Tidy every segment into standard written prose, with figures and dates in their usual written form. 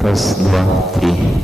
Раз, два, три.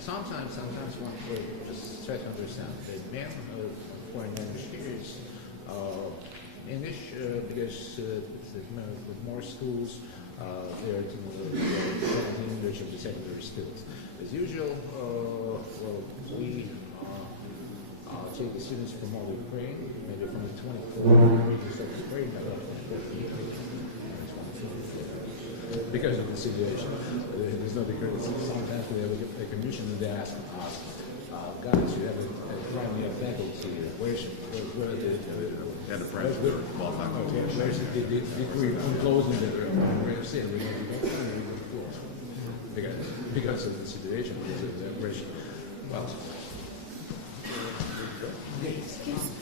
Sometimes one could just try to understand the main foreign language here is English, because with more schools, they are studying English of the secondary schools. As usual, we take the students from all Ukraine, maybe from the 24 regions of Ukraine, because of the situation. There's no courtesy. Sometimes we have a commission and they ask us, guys, you have a primary faculty, where's the degree on closing the because of the situation, because of the operation. Well,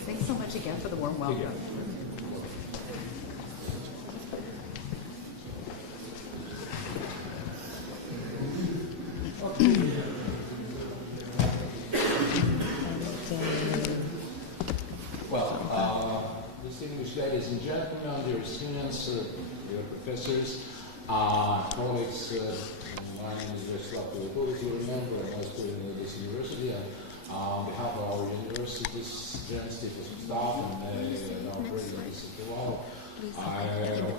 thanks so much again for the warm welcome. Distinguished ladies and gentlemen, dear students, dear professors, colleagues, my name is Veslav Pilipovich. You remember I was student at this university. On behalf of our university's general status of staff and our president, Mr. Pilao, I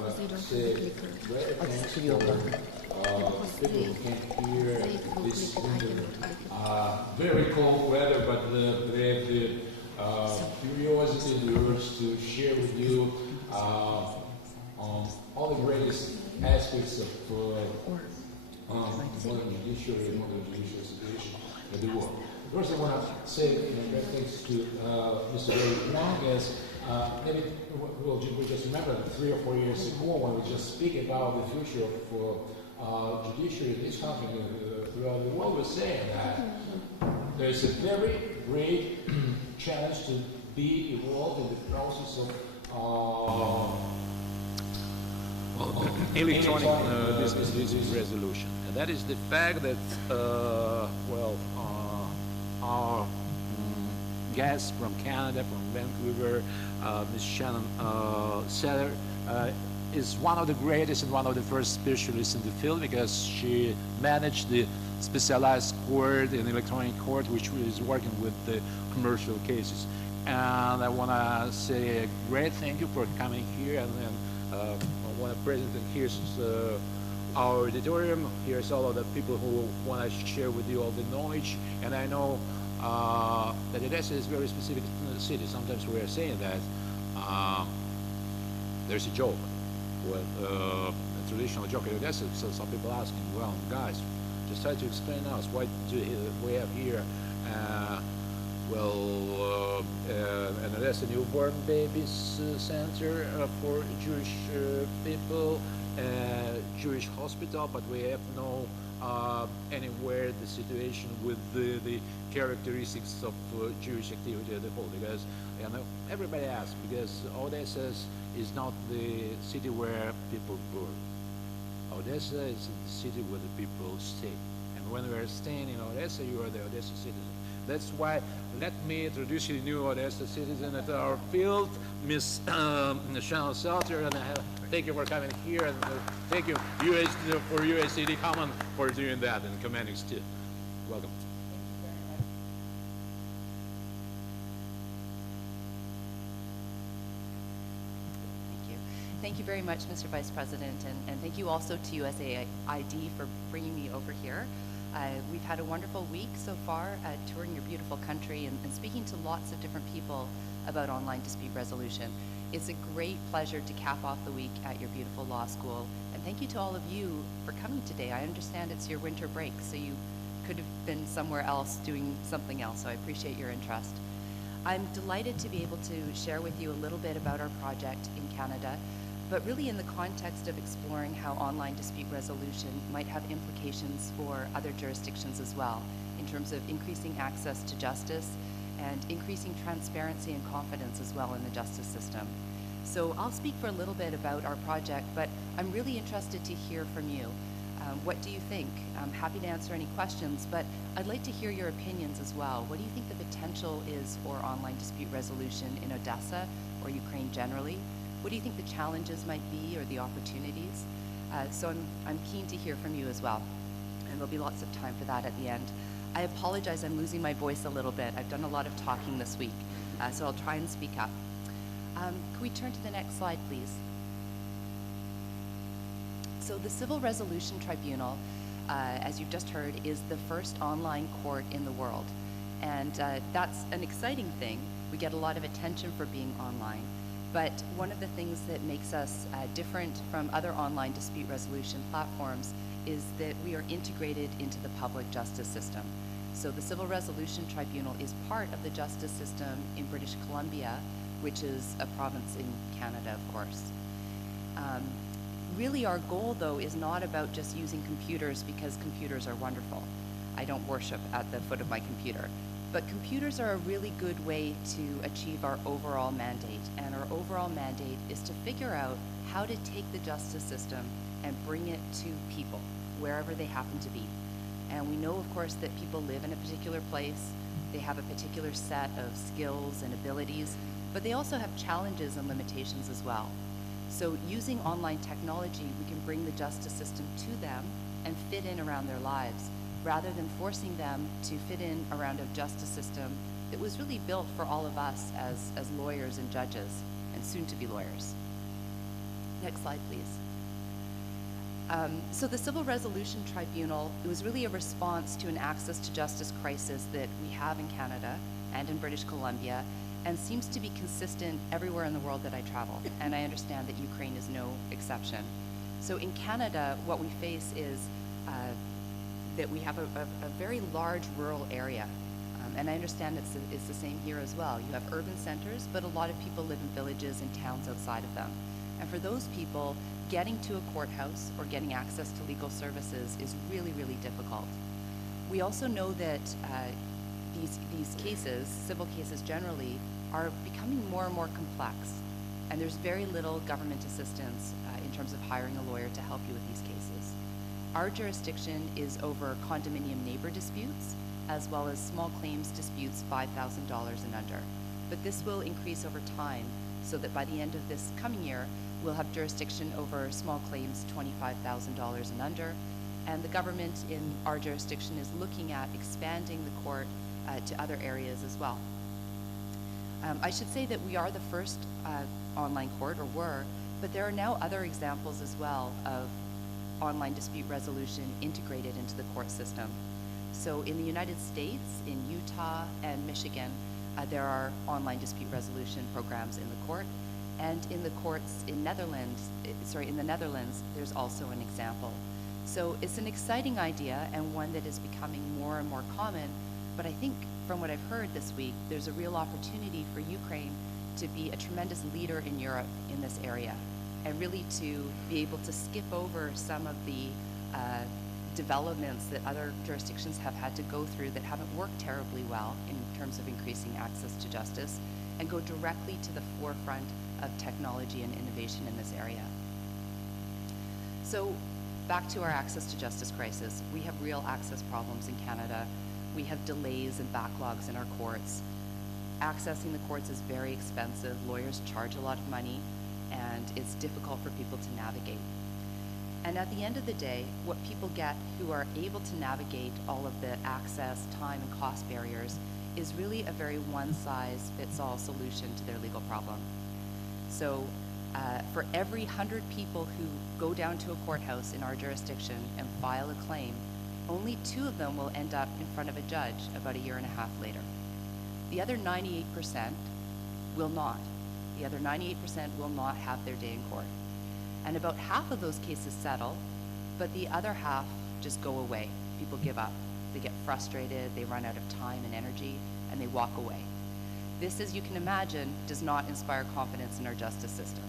want to say great thanks to people who came here this winter. Very cold weather, but they have the curiosity and the urge to share with you all the greatest aspects of modern judiciary and modern judicial situation in the world. First, I want to say thanks to Mr. Девіда Вон, as maybe we'll just remember 3 or 4 years ago when we just speak about the future of judiciary in this country and throughout the world, we're saying that there's a very great challenge to be involved in the process of electronic dispute resolution. And that is the fact that, our guest from Canada, from Vancouver, Ms. Shennon Soltер, is one of the greatest and one of the first specialists in the field, because she managed the specialized court in electronic court, which is working with the commercial cases. And I want to say a great thank you for coming here, and then I want to present here's our auditorium. Here's all of the people who want to share with you all the knowledge. And I know that Odessa is a very specific city. Sometimes we are saying that there's a joke, a traditional joke in Odessa. So some people asking, well, guys, just try to explain us what do we have here. An Odessa newborn babies center for Jewish people, Jewish hospital, but we have no anywhere the situation with the characteristics of Jewish activity as a whole. Because everybody asks, because Odessa is not the city where people born. Odessa is the city where the people stay. And when we are staying in Odessa, you are the Odessa citizen. That's why let me introduce you to new Odessa citizen at our field, Ms. Shennon Soltер, and thank you for coming here, and thank you for USCD Common for doing that and commanding still. Welcome. Thank you very much, Mr. Vice President, and thank you also to USAID for bringing me over here. We've had a wonderful week so far touring your beautiful country and speaking to lots of different people about online dispute resolution. It's a great pleasure to cap off the week at your beautiful law school. And thank you to all of you for coming today. I understand it's your winter break, so you could have been somewhere else doing something else, so I appreciate your interest. I'm delighted to be able to share with you a little bit about our project in Canada, but really in the context of exploring how online dispute resolution might have implications for other jurisdictions as well, in terms of increasing access to justice and increasing transparency and confidence as well in the justice system. So I'll speak for a little bit about our project, but I'm really interested to hear from you. What do you think? I'm happy to answer any questions, but I'd like to hear your opinions as well. What do you think the potential is for online dispute resolution in Odessa or Ukraine generally? What do you think the challenges might be or the opportunities? So I'm keen to hear from you as well. And there'll be lots of time for that at the end. I apologize, I'm losing my voice a little bit. I've done a lot of talking this week, so I'll try and speak up. Could we turn to the next slide, please? So the Civil Resolution Tribunal, as you've just heard, is the first online court in the world. And that's an exciting thing. We get a lot of attention for being online. But one of the things that makes us different from other online dispute resolution platforms is that we are integrated into the public justice system. So the Civil Resolution Tribunal is part of the justice system in British Columbia, which is a province in Canada, of course. Really, our goal, though, is not about just using computers because computers are wonderful. I don't worship at the foot of my computer. But computers are a really good way to achieve our overall mandate. And our overall mandate is to figure out how to take the justice system and bring it to people, wherever they happen to be. And we know, of course, that people live in a particular place. They have a particular set of skills and abilities, but they also have challenges and limitations as well. So using online technology, we can bring the justice system to them and fit in around their lives, rather than forcing them to fit in around a justice system that was really built for all of us as lawyers and judges, and soon-to-be lawyers. Next slide, please. So the Civil Resolution Tribunal, it was really a response to an access to justice crisis that we have in Canada and in British Columbia, and seems to be consistent everywhere in the world that I travel. And I understand that Ukraine is no exception. So in Canada, what we face is that we have a very large rural area. And I understand it's the same here as well. You have urban centers, but a lot of people live in villages and towns outside of them. And for those people, getting to a courthouse or getting access to legal services is really, really difficult. We also know that these cases, civil cases generally, are becoming more and more complex. And there's very little government assistance in terms of hiring a lawyer to help you with these cases. Our jurisdiction is over condominium neighbor disputes, as well as small claims disputes $5,000 and under. But this will increase over time, so that by the end of this coming year, we'll have jurisdiction over small claims $25,000 and under. And the government in our jurisdiction is looking at expanding the court to other areas as well. I should say that we are the first online court, or were, but there are now other examples as well of online dispute resolution integrated into the court system. So in the United States, in Utah and Michigan, there are online dispute resolution programs in the court. And in the courts in the Netherlands, there's also an example. So it's an exciting idea and one that is becoming more and more common. But I think from what I've heard this week, there's a real opportunity for Ukraine to be a tremendous leader in Europe in this area, and really to be able to skip over some of the developments that other jurisdictions have had to go through that haven't worked terribly well in terms of increasing access to justice, and go directly to the forefront of technology and innovation in this area. So back to our access to justice crisis. We have real access problems in Canada. We have delays and backlogs in our courts. Accessing the courts is very expensive. Lawyers charge a lot of money, and it's difficult for people to navigate. And at the end of the day, what people get who are able to navigate all of the access, time, and cost barriers is really a very one-size-fits-all solution to their legal problem. So for every 100 people who go down to a courthouse in our jurisdiction and file a claim, only 2 of them will end up in front of a judge about a year and a half later. The other 98% will not. The other 98% will not have their day in court. And about half of those cases settle, but the other half just go away. People give up. They get frustrated, they run out of time and energy, and they walk away. This, as you can imagine, does not inspire confidence in our justice system.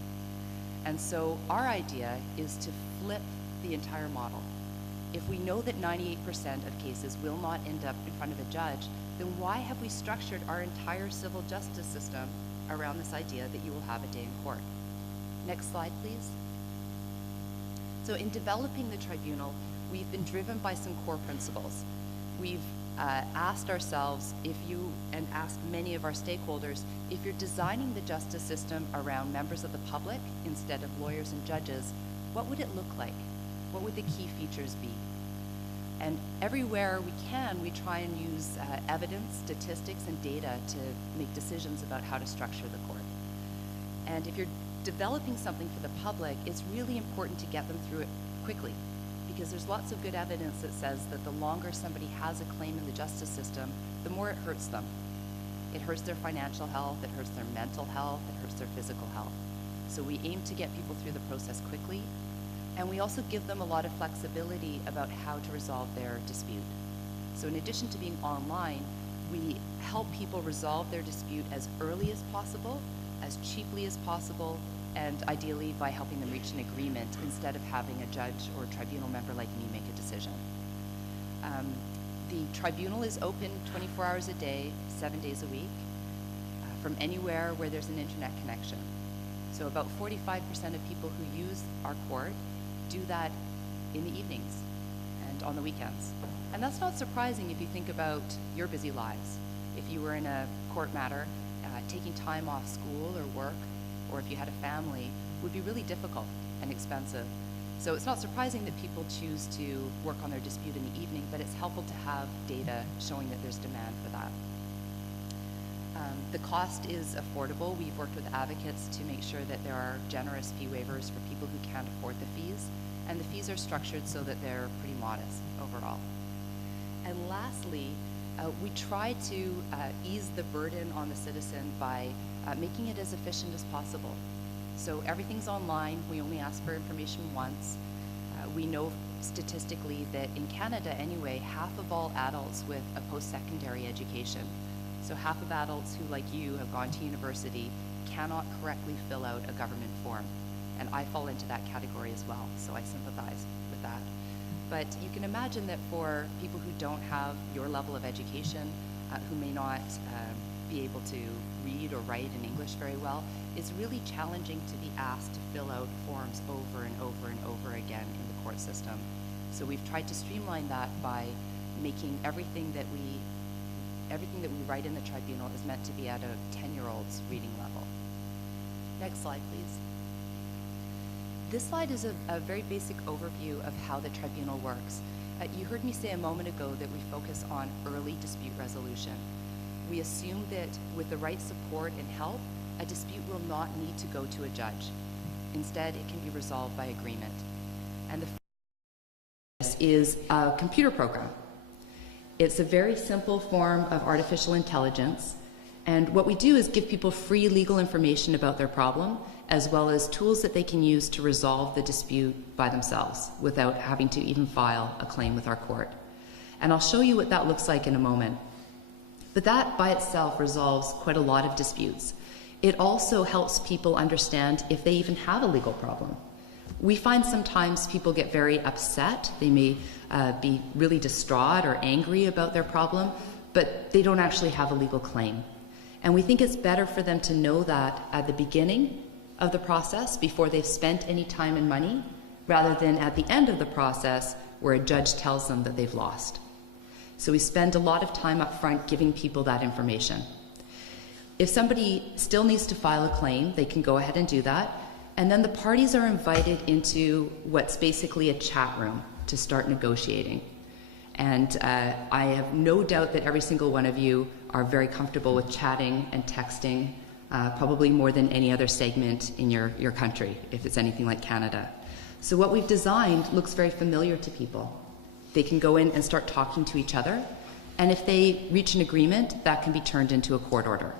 And so our idea is to flip the entire model. If we know that 98% of cases will not end up in front of a judge, then why have we structured our entire civil justice system around this idea that you will have a day in court? Next slide, please. So in developing the tribunal, we've been driven by some core principles. We've asked ourselves, and asked many of our stakeholders, if you're designing the justice system around members of the public instead of lawyers and judges, what would it look like? What would the key features be? And everywhere we can, we try and use evidence, statistics, and data to make decisions about how to structure the court. And if you're developing something for the public, it's really important to get them through it quickly, because there's lots of good evidence that says that the longer somebody has a claim in the justice system, the more it hurts them. It hurts their financial health, it hurts their mental health, it hurts their physical health. So we aim to get people through the process quickly, and we also give them a lot of flexibility about how to resolve their dispute. So in addition to being online, we help people resolve their dispute as early as possible, as cheaply as possible, and ideally by helping them reach an agreement instead of having a judge or tribunal member like me make a decision. The tribunal is open 24 hours a day, 7 days a week, from anywhere where there's an internet connection. So about 45% of people who use our court do that in the evenings and on the weekends. And that's not surprising if you think about your busy lives. If you were in a court matter, taking time off school or work, or if you had a family, would be really difficult and expensive. So it's not surprising that people choose to work on their dispute in the evening, but it's helpful to have data showing that there's demand for that. The cost is affordable. We've worked with advocates to make sure that there are generous fee waivers for people who can't afford the fees, and the fees are structured so that they're pretty modest overall. And lastly, we try to ease the burden on the citizen by making it as efficient as possible. So everything's online. We only ask for information once. We know statistically that in Canada anyway, half of all adults with a post-secondary education, so half of adults who, like you, have gone to university, cannot correctly fill out a government form. And I fall into that category as well, so I sympathize with that. But you can imagine that for people who don't have your level of education, who may not be able to read or write in English very well, it's really challenging to be asked to fill out forms over and over and over again in the court system. So we've tried to streamline that by making everything that we write in the tribunal is meant to be at a 10-year-old's reading level. Next slide, please. This slide is a very basic overview of how the tribunal works. You heard me say a moment ago that we focus on early dispute resolution. We assume that with the right support and help, a dispute will not need to go to a judge. Instead, it can be resolved by agreement. And the first is a computer program. It's a very simple form of artificial intelligence. And what we do is give people free legal information about their problem, as well as tools that they can use to resolve the dispute by themselves without having to even file a claim with our court. And I'll show you what that looks like in a moment. But that by itself resolves quite a lot of disputes. It also helps people understand if they even have a legal problem. We find sometimes people get very upset. They may be really distraught or angry about their problem, but they don't actually have a legal claim. And we think it's better for them to know that at the beginning of the process, before they've spent any time and money, rather than at the end of the process where a judge tells them that they've lost. So we spend a lot of time up front giving people that information. If somebody still needs to file a claim, they can go ahead and do that. And then the parties are invited into what's basically a chat room to start negotiating. And I have no doubt that every single one of you are very comfortable with chatting and texting, probably more than any other segment in your country, if it's anything like Canada. So what we've designed looks very familiar to people. They can go in and start talking to each other, and if they reach an agreement, that can be turned into a court order.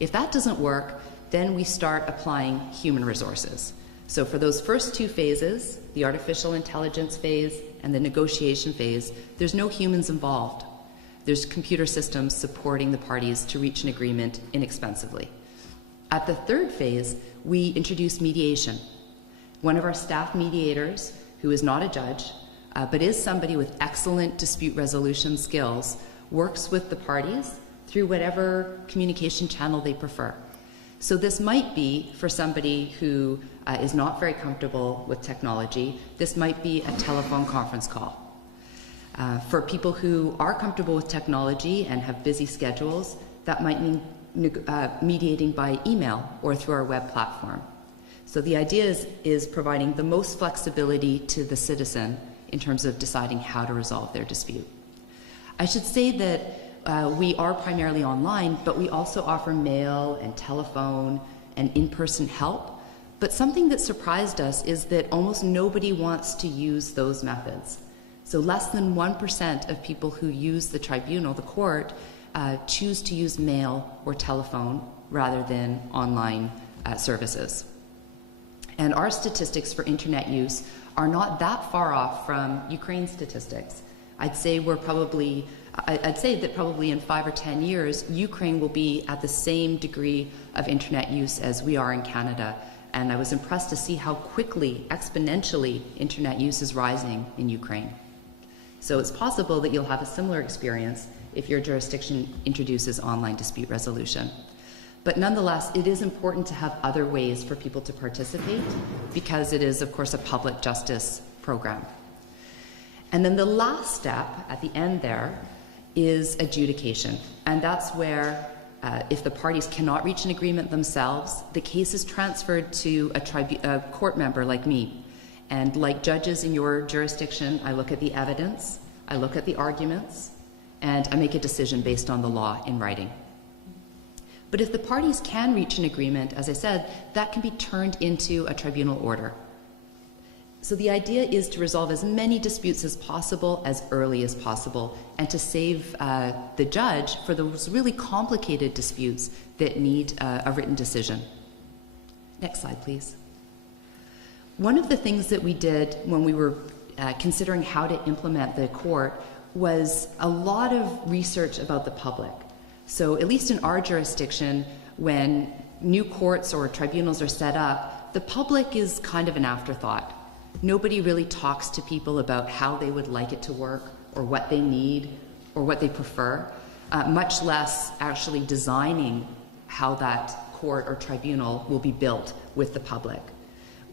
If that doesn't work, then we start applying human resources. So for those first two phases, the artificial intelligence phase and the negotiation phase, there's no humans involved. There's computer systems supporting the parties to reach an agreement inexpensively. At the third phase, we introduce mediation. One of our staff mediators, who is not a judge, but is somebody with excellent dispute resolution skills, works with the parties through whatever communication channel they prefer. So this might be for somebody who is not very comfortable with technology. This might be a telephone conference call. For people who are comfortable with technology and have busy schedules, that might mean mediating by email or through our web platform. So the idea is providing the most flexibility to the citizen in terms of deciding how to resolve their dispute. I should say that we are primarily online, but we also offer mail and telephone and in-person help. But something that surprised us is that almost nobody wants to use those methods. So less than 1% of people who use the tribunal, the court, choose to use mail or telephone rather than online services. And our statistics for internet use are not that far off from Ukraine's statistics. I'd say that probably in 5 or 10 years, Ukraine will be at the same degree of internet use as we are in Canada. And I was impressed to see how quickly, exponentially, internet use is rising in Ukraine. So it's possible that you'll have a similar experience if your jurisdiction introduces online dispute resolution. But nonetheless, it is important to have other ways for people to participate because it is, of course, a public justice program. And then the last step at the end there is adjudication. And that's where, if the parties cannot reach an agreement themselves, the case is transferred to a court member like me. And like judges in your jurisdiction, I look at the evidence, I look at the arguments, and I make a decision based on the law in writing. But if the parties can reach an agreement, as I said, that can be turned into a tribunal order. So the idea is to resolve as many disputes as possible, as early as possible, and to save the judge for those really complicated disputes that need a written decision. Next slide, please. One of the things that we did when we were considering how to implement the court was a lot of research about the public. So at least in our jurisdiction, when new courts or tribunals are set up, the public is kind of an afterthought. Nobody really talks to people about how they would like it to work or what they need or what they prefer, much less actually designing how that court or tribunal will be built with the public.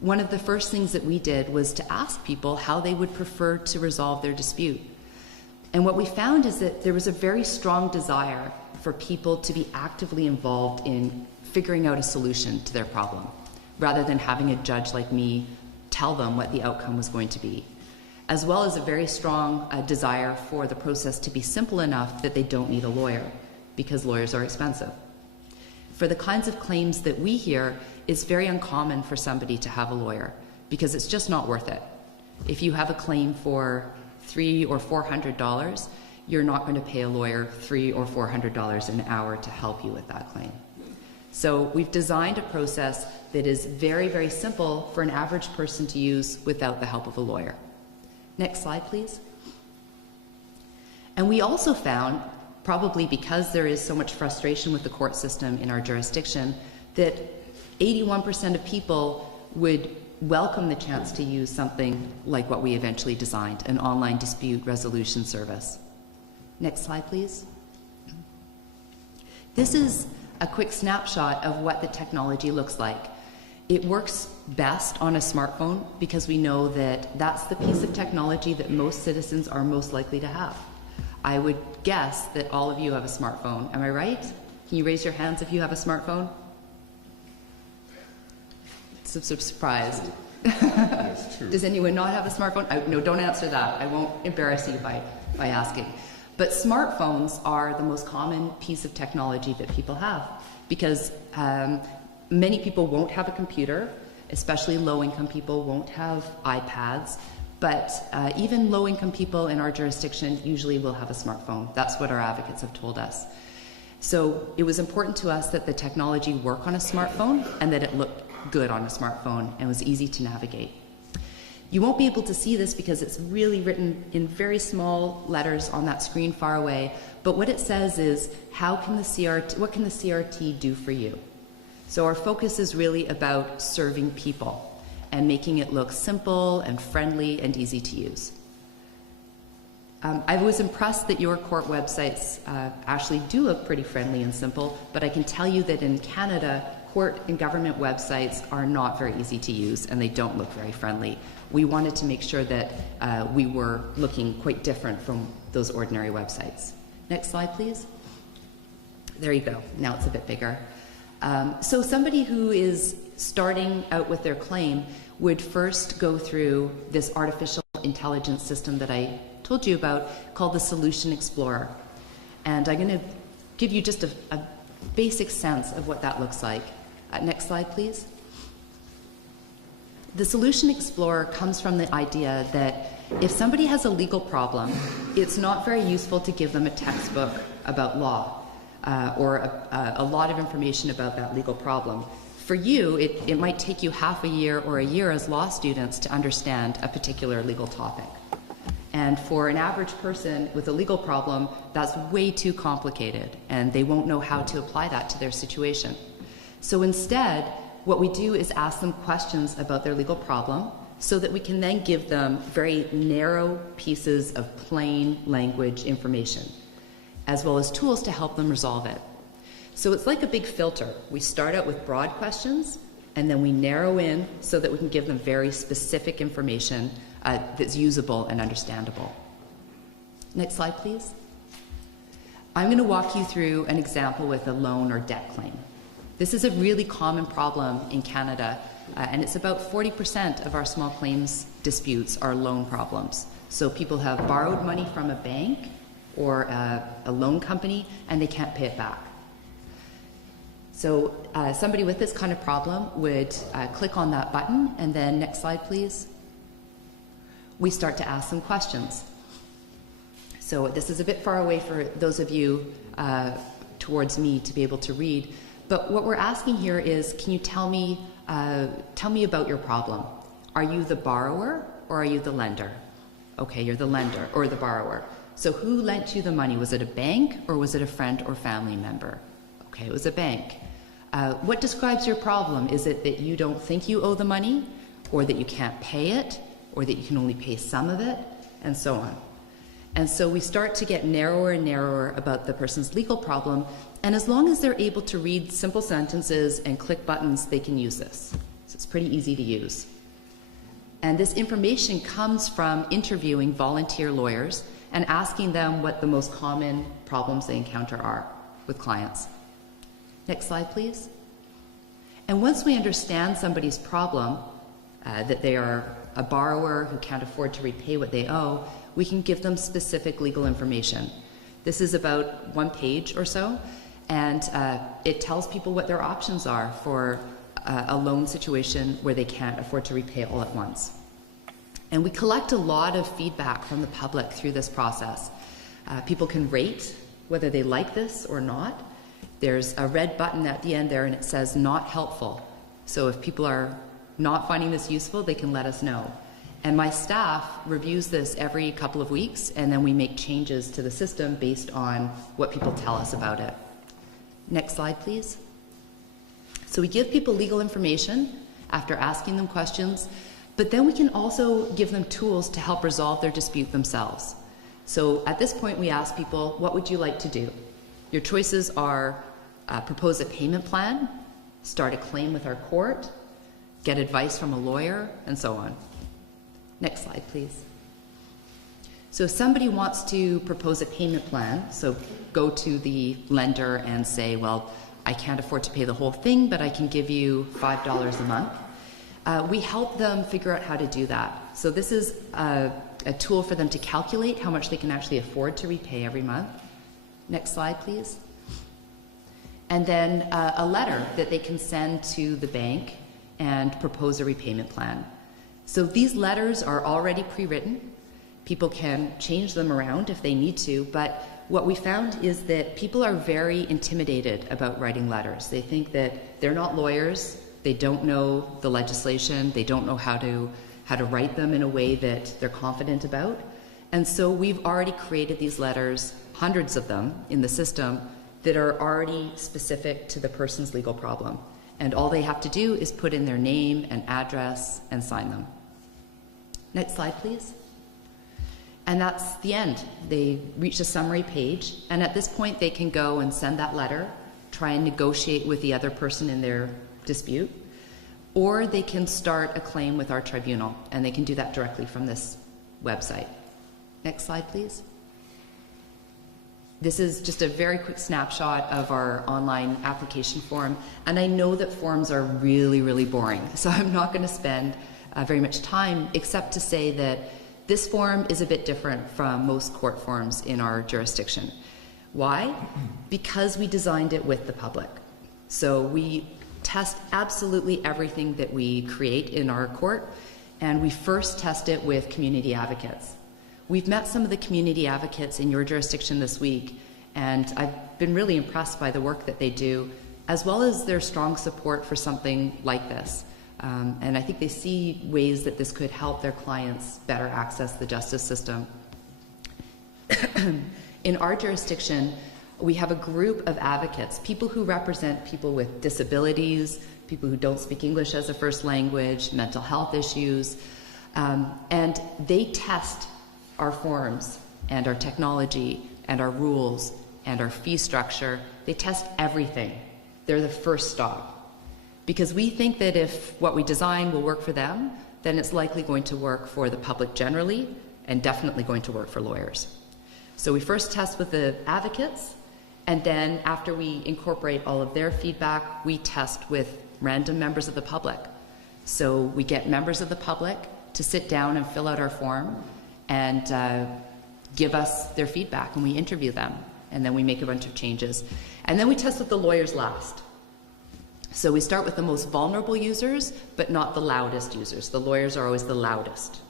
One of the first things that we did was to ask people how they would prefer to resolve their dispute. And what we found is that there was a very strong desire for people to be actively involved in figuring out a solution to their problem, rather than having a judge like me tell them what the outcome was going to be, as well as a very strong desire for the process to be simple enough that they don't need a lawyer, because lawyers are expensive. For the kinds of claims that we hear, it's very uncommon for somebody to have a lawyer, because it's just not worth it. If you have a claim for $300 or $400, you're not going to pay a lawyer $300 or $400 an hour to help you with that claim. So we've designed a process that is very, very simple for an average person to use without the help of a lawyer. Next slide, please. And we also found, probably because there is so much frustration with the court system in our jurisdiction, that 81% of people would welcome the chance to use something like what we eventually designed, an online dispute resolution service. Next slide, please. This is a quick snapshot of what the technology looks like. It works best on a smartphone because we know that that's the piece of technology that most citizens are most likely to have. I would guess that all of you have a smartphone. Am I right? Can you raise your hands if you have a smartphone? So surprised. That's true. Does anyone not have a smartphone? No, don't answer that. I won't embarrass you by asking. But smartphones are the most common piece of technology that people have because many people won't have a computer, especially low-income people won't have iPads, but even low-income people in our jurisdiction usually will have a smartphone. That's what our advocates have told us. So it was important to us that the technology work on a smartphone and that it looked good on a smartphone and was easy to navigate. You won't be able to see this because it's really written in very small letters on that screen far away, but what it says is, what can the CRT do for you? So our focus is really about serving people and making it look simple and friendly and easy to use. I was impressed that your court websites actually do look pretty friendly and simple, but I can tell you that in Canada, court and government websites are not very easy to use and they don't look very friendly. We wanted to make sure that we were looking quite different from those ordinary websites. Next slide, please. There you go. Now it's a bit bigger. So somebody who is starting out with their claim would first go through this artificial intelligence system that I told you about called the Solution Explorer. And I'm going to give you just a basic sense of what that looks like. Next slide, please. The Solution Explorer comes from the idea that if somebody has a legal problem, it's not very useful to give them a textbook about law or a lot of information about that legal problem. For you, it might take you half a year or a year as law students to understand a particular legal topic. And for an average person with a legal problem, that's way too complicated, and they won't know how to apply that to their situation. So instead, what we do is ask them questions about their legal problem so that we can then give them very narrow pieces of plain language information, as well as tools to help them resolve it. So it's like a big filter. We start out with broad questions, and then we narrow in so that we can give them very specific information that's usable and understandable. Next slide, please. I'm going to walk you through an example with a loan or debt claim. This is a really common problem in Canada, and it's about 40% of our small claims disputes are loan problems. So people have borrowed money from a bank or a loan company, and they can't pay it back. So somebody with this kind of problem would click on that button, and then next slide, please. We start to ask some questions. So this is a bit far away for those of you towards me to be able to read. But what we're asking here is, can you tell me about your problem? Are you the borrower or are you the lender? Okay, you're the lender or the borrower. So who lent you the money? Was it a bank or was it a friend or family member? Okay, it was a bank. What describes your problem? Is it that you don't think you owe the money, or that you can't pay it, or that you can only pay some of it, and so on? And so we start to get narrower and narrower about the person's legal problem, and as long as they're able to read simple sentences and click buttons, they can use this. So it's pretty easy to use. And this information comes from interviewing volunteer lawyers and asking them what the most common problems they encounter are with clients. Next slide, please. And once we understand somebody's problem, that they are a borrower who can't afford to repay what they owe, we can give them specific legal information. This is about 1 page or so, and it tells people what their options are for a loan situation where they can't afford to repay all at once. And we collect a lot of feedback from the public through this process. People can rate whether they like this or not. There's a red button at the end there, and it says not helpful. So if people are not finding this useful, they can let us know. And my staff reviews this every couple of weeks, and then we make changes to the system based on what people tell us about it. Next slide, please. So we give people legal information after asking them questions, but then we can also give them tools to help resolve their dispute themselves. So at this point, we ask people, what would you like to do? Your choices are propose a payment plan, start a claim with our court, get advice from a lawyer, and so on. Next slide, please. So if somebody wants to propose a payment plan, so go to the lender and say, well, I can't afford to pay the whole thing, but I can give you $5 a month. We help them figure out how to do that. So this is a tool for them to calculate how much they can actually afford to repay every month. Next slide, please. And then a letter that they can send to the bank and propose a repayment plan. So these letters are already pre-written. People can change them around if they need to, but what we found is that people are very intimidated about writing letters. They think that they're not lawyers, they don't know the legislation, they don't know how to write them in a way that they're confident about. And so we've already created these letters, hundreds of them in the system, that are already specific to the person's legal problem. And all they have to do is put in their name and address and sign them. Next slide, please. And that's the end. They reach a summary page, and at this point they can go and send that letter, try and negotiate with the other person in their dispute, or they can start a claim with our tribunal, and they can do that directly from this website. Next slide, please. This is just a very quick snapshot of our online application form, and I know that forms are really, really boring, so I'm not going to spend very much time except to say that This forum is a bit different from most court forums in our jurisdiction. Why? Because we designed it with the public. So we test absolutely everything that we create in our court, and we first test it with community advocates. We've met some of the community advocates in your jurisdiction this week, and I've been really impressed by the work that they do, as well as their strong support for something like this. And I think they see ways that this could help their clients better access the justice system. In our jurisdiction, we have a group of advocates, people who represent people with disabilities, people who don't speak English as a first language, mental health issues, and they test our forms and our technology and our rules and our fee structure. They test everything. They're the first stop. Because we think that if what we design will work for them, then it's likely going to work for the public generally, and definitely going to work for lawyers. So we first test with the advocates, and then after we incorporate all of their feedback, we test with random members of the public. So we get members of the public to sit down and fill out our form and give us their feedback, and we interview them, and then we make a bunch of changes. And then we test with the lawyers last. So we start with the most vulnerable users, but not the loudest users. The lawyers are always the loudest,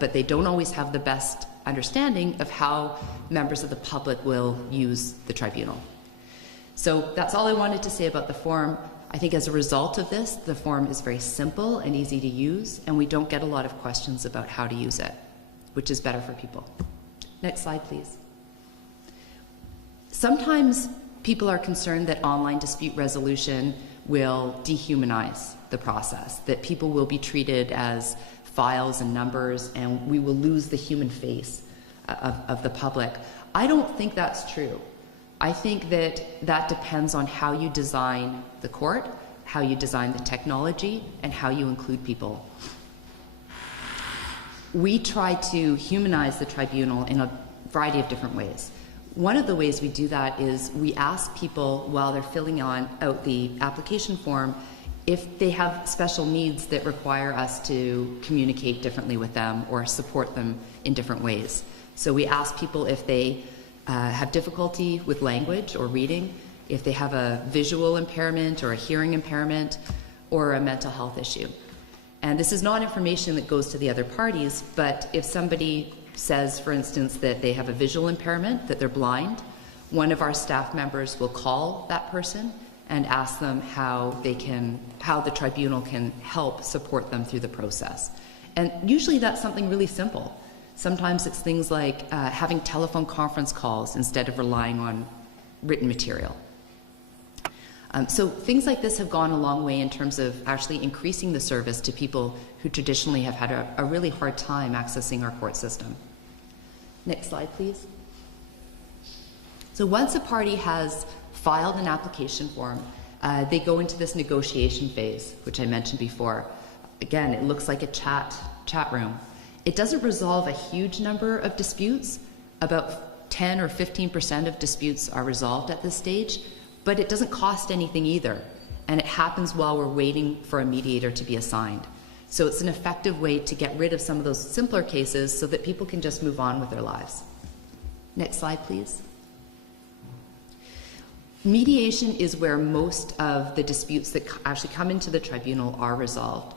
but they don't always have the best understanding of how members of the public will use the tribunal. So that's all I wanted to say about the forum. I think as a result of this, the forum is very simple and easy to use, and we don't get a lot of questions about how to use it, which is better for people. Next slide, please. Sometimes people are concerned that online dispute resolution will dehumanize the process, that people will be treated as files and numbers, and we will lose the human face of the public. I don't think that's true. I think that that depends on how you design the court, how you design the technology, and how you include people. We try to humanize the tribunal in a variety of different ways. One of the ways we do that is we ask people while they're filling out the application form if they have special needs that require us to communicate differently with them or support them in different ways. So we ask people if they have difficulty with language or reading, if they have a visual impairment or a hearing impairment or a mental health issue. And this is not information that goes to the other parties, but if somebody says, for instance, that they have a visual impairment, that they're blind, one of our staff members will call that person and ask them how the tribunal can help support them through the process. And usually that's something really simple. Sometimes it's things like having telephone conference calls instead of relying on written material. So things like this have gone a long way in terms of actually increasing the service to people who traditionally have had a really hard time accessing our court system. Next slide, please. So once a party has filed an application form, they go into this negotiation phase, which I mentioned before. Again, it looks like a chat room. It doesn't resolve a huge number of disputes. About 10 or 15% of disputes are resolved at this stage, but it doesn't cost anything either, and it happens while we're waiting for a mediator to be assigned. So it's an effective way to get rid of some of those simpler cases so that people can just move on with their lives. Next slide, please. Mediation is where most of the disputes that actually come into the tribunal are resolved.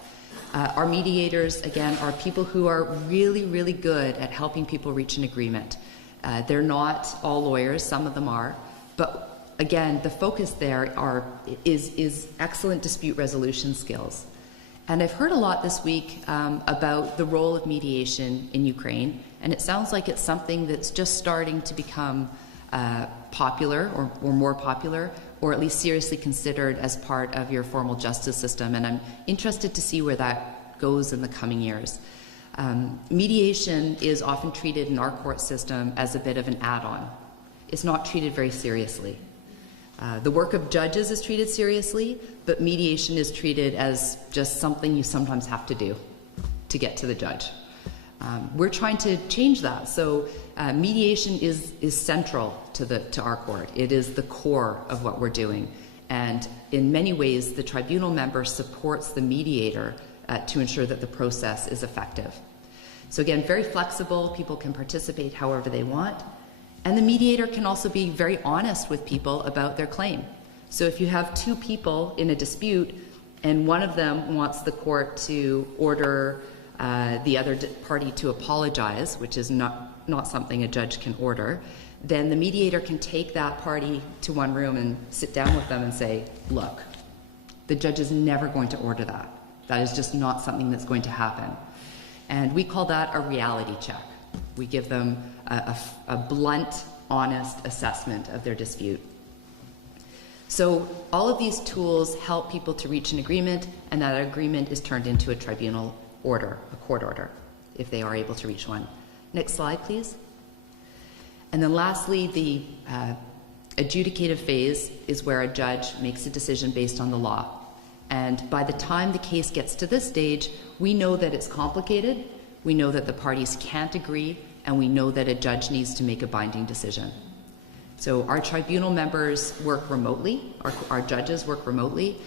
Our mediators, again, are people who are really, really good at helping people reach an agreement. They're not all lawyers, some of them are, but again, the focus there is excellent dispute resolution skills. And I've heard a lot this week about the role of mediation in Ukraine, and it sounds like it's something that's just starting to become popular or more popular, or at least seriously considered as part of your formal justice system, and I'm interested to see where that goes in the coming years. Mediation is often treated in our court system as a bit of an add-on. It's not treated very seriously. The work of judges is treated seriously, but mediation is treated as just something you sometimes have to do to get to the judge. We're trying to change that. So mediation is central to our court. It is the core of what we're doing. And in many ways, the tribunal member supports the mediator to ensure that the process is effective. So again, very flexible, people can participate however they want. And the mediator can also be very honest with people about their claim. So if you have two people in a dispute and one of them wants the court to order the other party to apologize, which is not something a judge can order, then the mediator can take that party to one room and sit down with them and say, look, the judge is never going to order that. That is just not something that's going to happen. And we call that a reality check. We give them a blunt, honest assessment of their dispute. So all of these tools help people to reach an agreement, and that agreement is turned into a tribunal order, a court order, if they are able to reach one. Next slide, please. And then lastly, the adjudicative phase is where a judge makes a decision based on the law. And by the time the case gets to this stage, we know that it's complicated, we know that the parties can't agree, and we know that a judge needs to make a binding decision. So our tribunal members work remotely, our judges work remotely,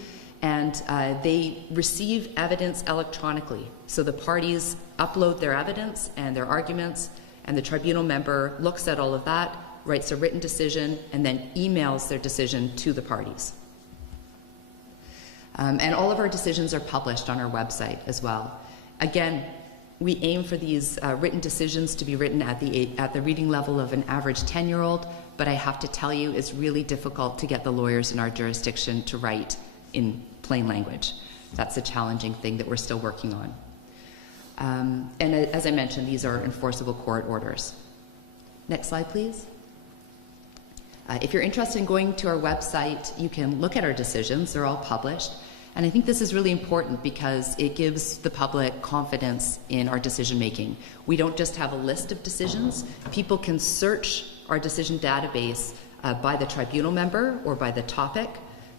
and they receive evidence electronically. So the parties upload their evidence and their arguments, and the tribunal member looks at all of that, writes a written decision, and then emails their decision to the parties. And all of our decisions are published on our website as well. Again, we aim for these written decisions to be written at the reading level of an average 10-year-old, but I have to tell you, it's really difficult to get the lawyers in our jurisdiction to write in plain language. That's a challenging thing that we're still working on. And as I mentioned, these are enforceable court orders. Next slide, please. If you're interested in going to our website, you can look at our decisions. They're all published. And I think this is really important because it gives the public confidence in our decision making. We don't just have a list of decisions. People can search our decision database by the tribunal member or by the topic.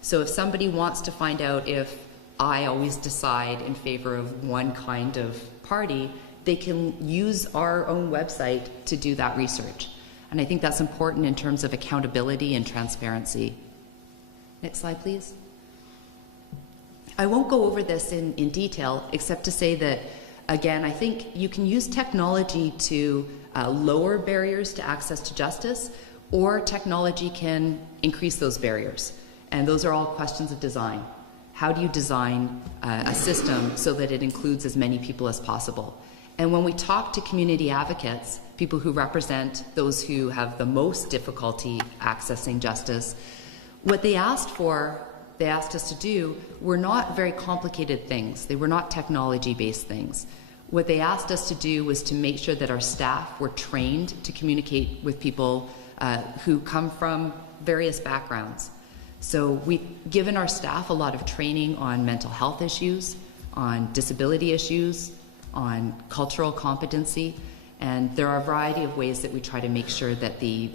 So if somebody wants to find out if I always decide in favor of one kind of party, they can use our own website to do that research. And I think that's important in terms of accountability and transparency. Next slide, please. I won't go over this in detail, except to say that, again, I think you can use technology to lower barriers to access to justice, or technology can increase those barriers. And those are all questions of design. How do you design a system so that it includes as many people as possible? And when we talk to community advocates, people who represent those who have the most difficulty accessing justice, what they asked us to do were not very complicated things. They were not technology-based things. What they asked us to do was to make sure that our staff were trained to communicate with people who come from various backgrounds. So we've given our staff a lot of training on mental health issues, on disability issues, on cultural competency, and there are a variety of ways that we try to make sure that the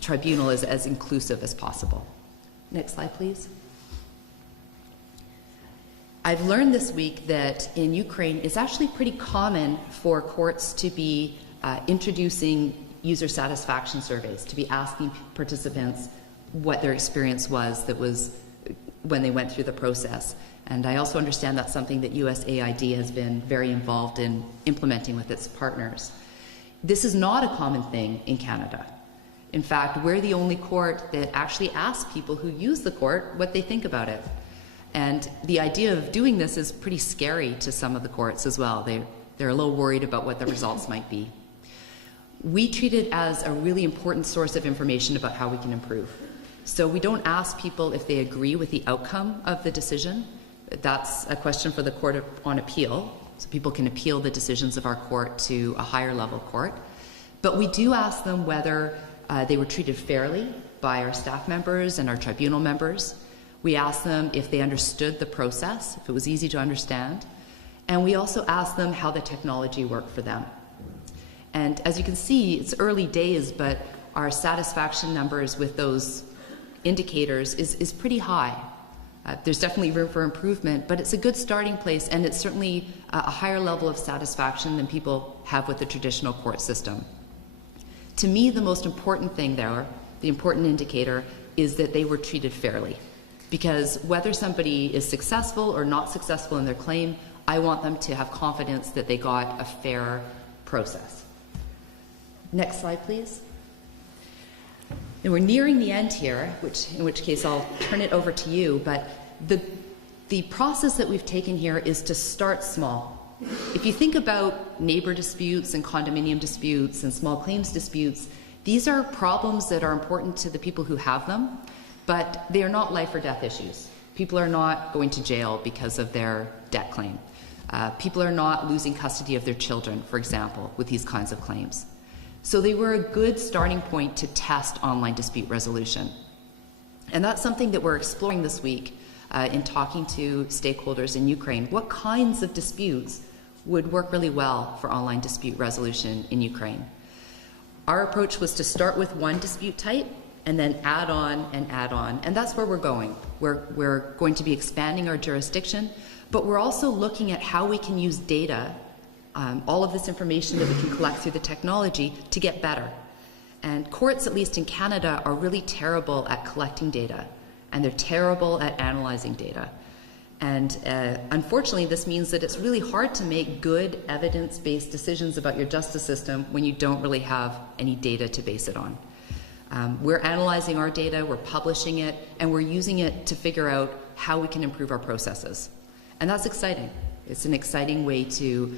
tribunal is as inclusive as possible. Next slide, please. I've learned this week that in Ukraine, it's actually pretty common for courts to be introducing user satisfaction surveys, to be asking participants what their experience was when they went through the process. And I also understand that's something that USAID has been very involved in implementing with its partners. This is not a common thing in Canada. In fact, we're the only court that actually asks people who use the court what they think about it. And the idea of doing this is pretty scary to some of the courts as well. They're a little worried about what the results might be. We treat it as a really important source of information about how we can improve. So we don't ask people if they agree with the outcome of the decision. That's a question for the Court on Appeal. So people can appeal the decisions of our court to a higher level court. But we do ask them whether they were treated fairly by our staff members and our tribunal members. We ask them if they understood the process, if it was easy to understand. And we also ask them how the technology worked for them. And as you can see, it's early days, but our satisfaction numbers with those indicators is pretty high. There's definitely room for improvement, but it's a good starting place, and it's certainly a higher level of satisfaction than people have with the traditional court system. To me, the most important thing there, the important indicator, is that they were treated fairly. Because whether somebody is successful or not successful in their claim, I want them to have confidence that they got a fair process. Next slide, please. And we're nearing the end here, in which case I'll turn it over to you, but the process that we've taken here is to start small. If you think about neighbor disputes and condominium disputes and small claims disputes, these are problems that are important to the people who have them, but they are not life or death issues. People are not going to jail because of their debt claim. People are not losing custody of their children, for example, with these kinds of claims. So they were a good starting point to test online dispute resolution. And that's something that we're exploring this week in talking to stakeholders in Ukraine. What kinds of disputes would work really well for online dispute resolution in Ukraine? Our approach was to start with one dispute type and then add on, and that's where we're going. We're going to be expanding our jurisdiction, but we're also looking at how we can use data, all of this information that we can collect through the technology, to get better. And courts, at least in Canada, are really terrible at collecting data, and they're terrible at analyzing data. And unfortunately, this means that it's really hard to make good evidence-based decisions about your justice system when you don't really have any data to base it on. We're analyzing our data, we're publishing it, and we're using it to figure out how we can improve our processes. And that's exciting. It's an exciting way to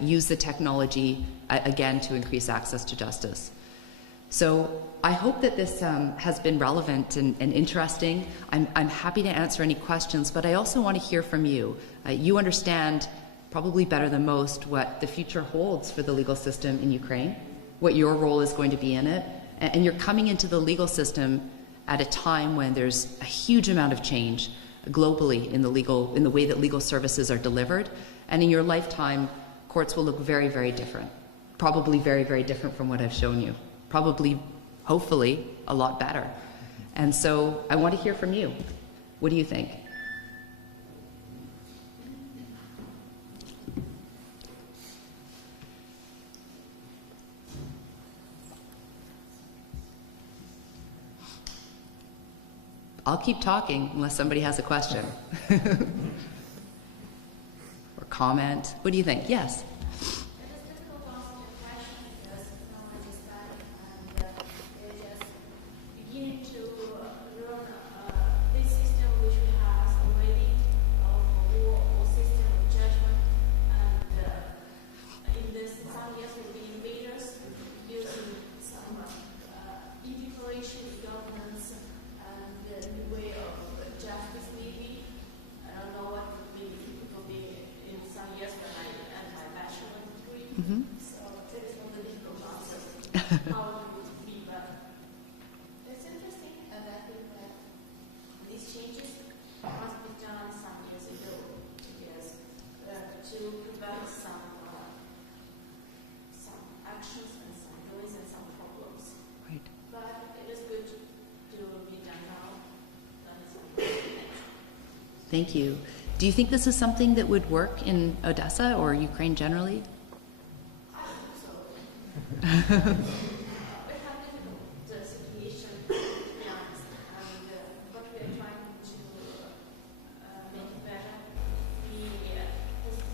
use the technology, again, to increase access to justice. So I hope that this has been relevant and interesting. I'm happy to answer any questions, but I also want to hear from you. You understand probably better than most what the future holds for the legal system in Ukraine, what your role is going to be in it, and you're coming into the legal system at a time when there's a huge amount of change globally in the way that legal services are delivered, and in your lifetime, courts will look very, very different. Probably very, very different from what I've shown you. Probably, hopefully, a lot better. And so I want to hear from you. What do you think? I'll keep talking unless somebody has a question. Or comment. What do you think? Yes? Thank you. Do you think this is something that would work in Odessa or Ukraine generally? I think so. We have difficult situation, to be honest, and but we are trying to make it better. We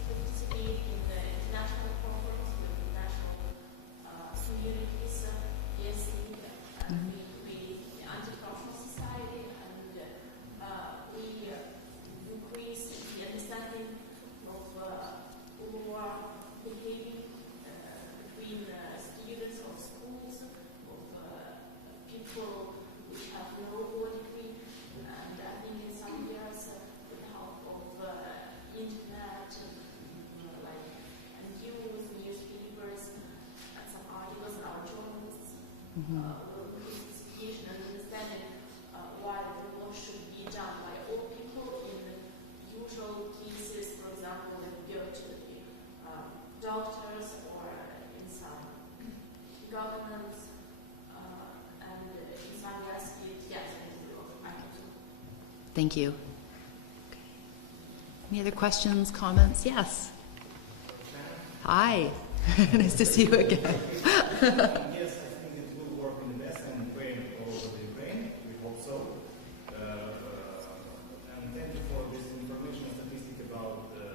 participate in the international conference with international communities, and we anti-corruption society, and we increase the understanding of who are behaving between students of schools, of people which have no law degree, and I think in some years with the help of internet, like newspapers, and some articles in our journalists, will increase education and understanding why the law should be done by all people in usual cases, for example, when you go to the doctors or in some governments, and in some ways, yes, I think so. Thank you. Okay. Any other questions, comments? Yes. Hi. Nice to see you again. Yes, I think it will work in the best and Ukraine all over the Ukraine. We hope so. And thank you for this information and statistic about the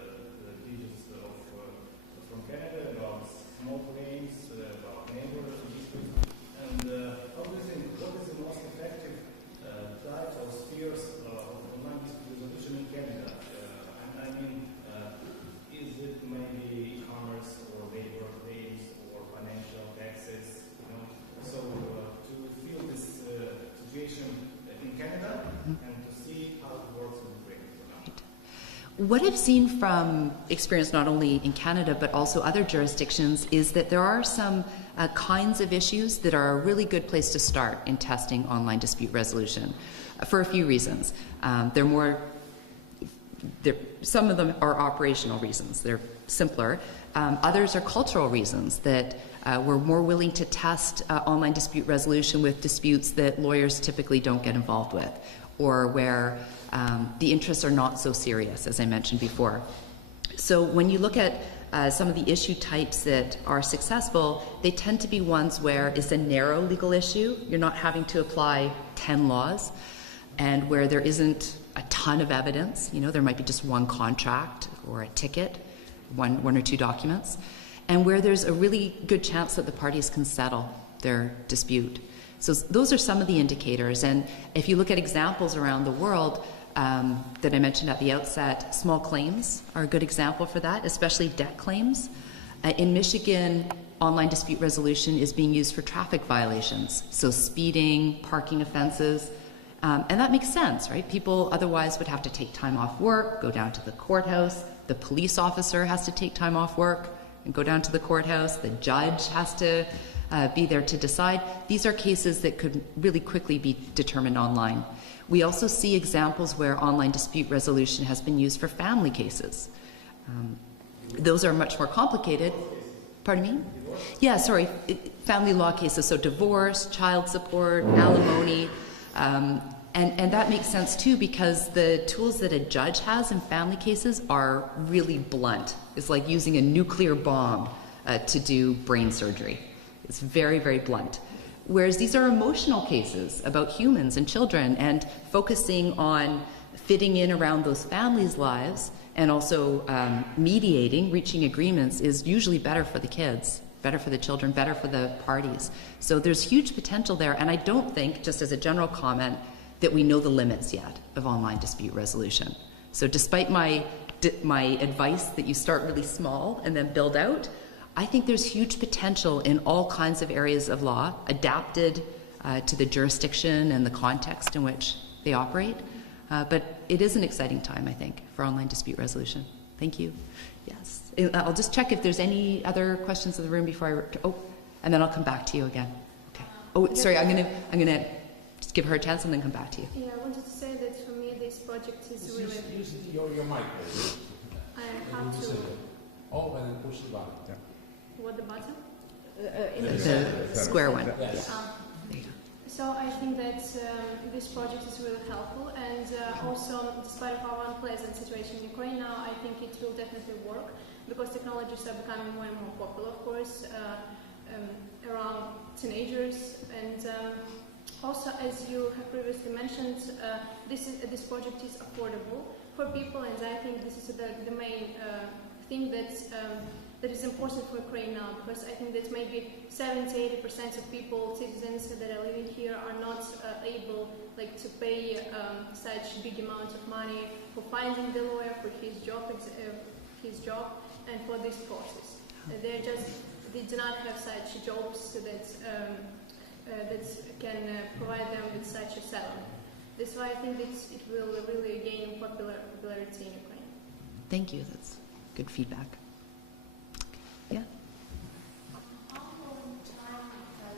What I've seen from experience not only in Canada but also other jurisdictions is that there are some kinds of issues that are a really good place to start in testing online dispute resolution for a few reasons. Some of them are operational reasons. They're simpler. Others are cultural reasons that we're more willing to test online dispute resolution with disputes that lawyers typically don't get involved with, or where the interests are not so serious, as I mentioned before. So when you look at some of the issue types that are successful, they tend to be ones where it's a narrow legal issue. You're not having to apply 10 laws, and where there isn't a ton of evidence. You know, there might be just one contract or a ticket, one or two documents, and where there's a really good chance that the parties can settle their dispute. So those are some of the indicators, and if you look at examples around the world that I mentioned at the outset, small claims are a good example for that, especially debt claims. In Michigan, online dispute resolution is being used for traffic violations, so speeding, parking offenses, and that makes sense, right? People otherwise would have to take time off work, go down to the courthouse, the police officer has to take time off work and go down to the courthouse, the judge has to be there to decide. These are cases that could really quickly be determined online. We also see examples where online dispute resolution has been used for family cases. Those are much more complicated. Pardon me? Yeah, sorry, family law cases, so divorce, child support, alimony, and that makes sense too, because the tools that a judge has in family cases are really blunt. It's like using a nuclear bomb to do brain surgery. It's very, very blunt. Whereas these are emotional cases about humans and children, and focusing on fitting in around those families' lives and also mediating, reaching agreements is usually better for the kids, better for the children, better for the parties. So there's huge potential there, and I don't think, just as a general comment, that we know the limits yet of online dispute resolution. So despite my advice that you start really small and then build out, I think there's huge potential in all kinds of areas of law, adapted to the jurisdiction and the context in which they operate. But it is an exciting time, I think, for online dispute resolution. Thank you. Yes. I'll just check if there's any other questions in the room before and then I'll come back to you again. Okay. Oh, sorry, I'm gonna just give her a chance and then come back to you. Yeah, I wanted to say that for me this project is really... Use your mic, please. I have to... Oh, and then push the button. Yeah. What, the button? The square one. Yes. Yeah. So I think that this project is really helpful, and also, despite of our unpleasant situation in Ukraine now, I think it will definitely work, because technologies are becoming more and more popular, of course, around teenagers, and also, as you have previously mentioned, this project is affordable for people, and I think this is the main thing that is important for Ukraine now, because I think that maybe 70–80% of people, citizens that are living here, are not able to pay such big amounts of money for finding the lawyer, for his job, and for this process. They do not have such jobs that can provide them with such a salary. That's why I think it will really gain popularity in Ukraine. Thank you. That's good feedback. Yeah. How long time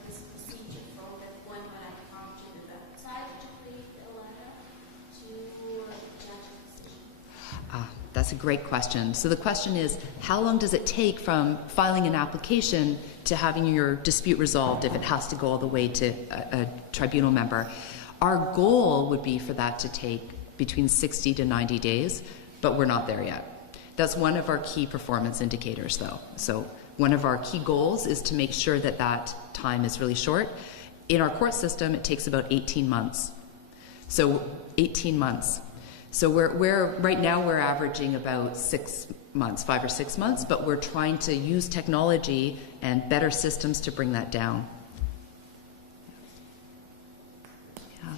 this procedure from the point when I come to the website to create a letter to judge's decision? That's a great question. So the question is, how long does it take from filing an application to having your dispute resolved if it has to go all the way to a tribunal member? Our goal would be for that to take between 60 to 90 days, but we're not there yet. That's one of our key performance indicators, though. So one of our key goals is to make sure that that time is really short. In our court system, it takes about 18 months. So 18 months. So right now we're averaging about 6 months, 5 or 6 months, but we're trying to use technology and better systems to bring that down. Yeah.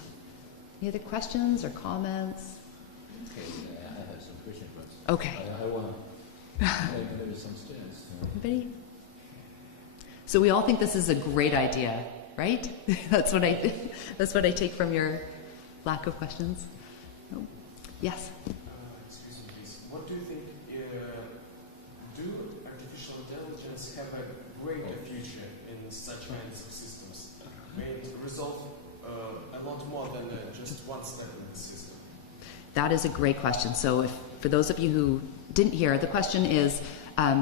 Any other questions or comments? Okay, I have some questions. Okay. I want to maybe some students. Anybody? So we all think this is a great idea, right? That's what I take from your lack of questions. No? Yes. Excuse me, please. What such kinds of systems may resolve a lot more than just one step in the system? That is a great question. So for those of you who didn't hear, the question is,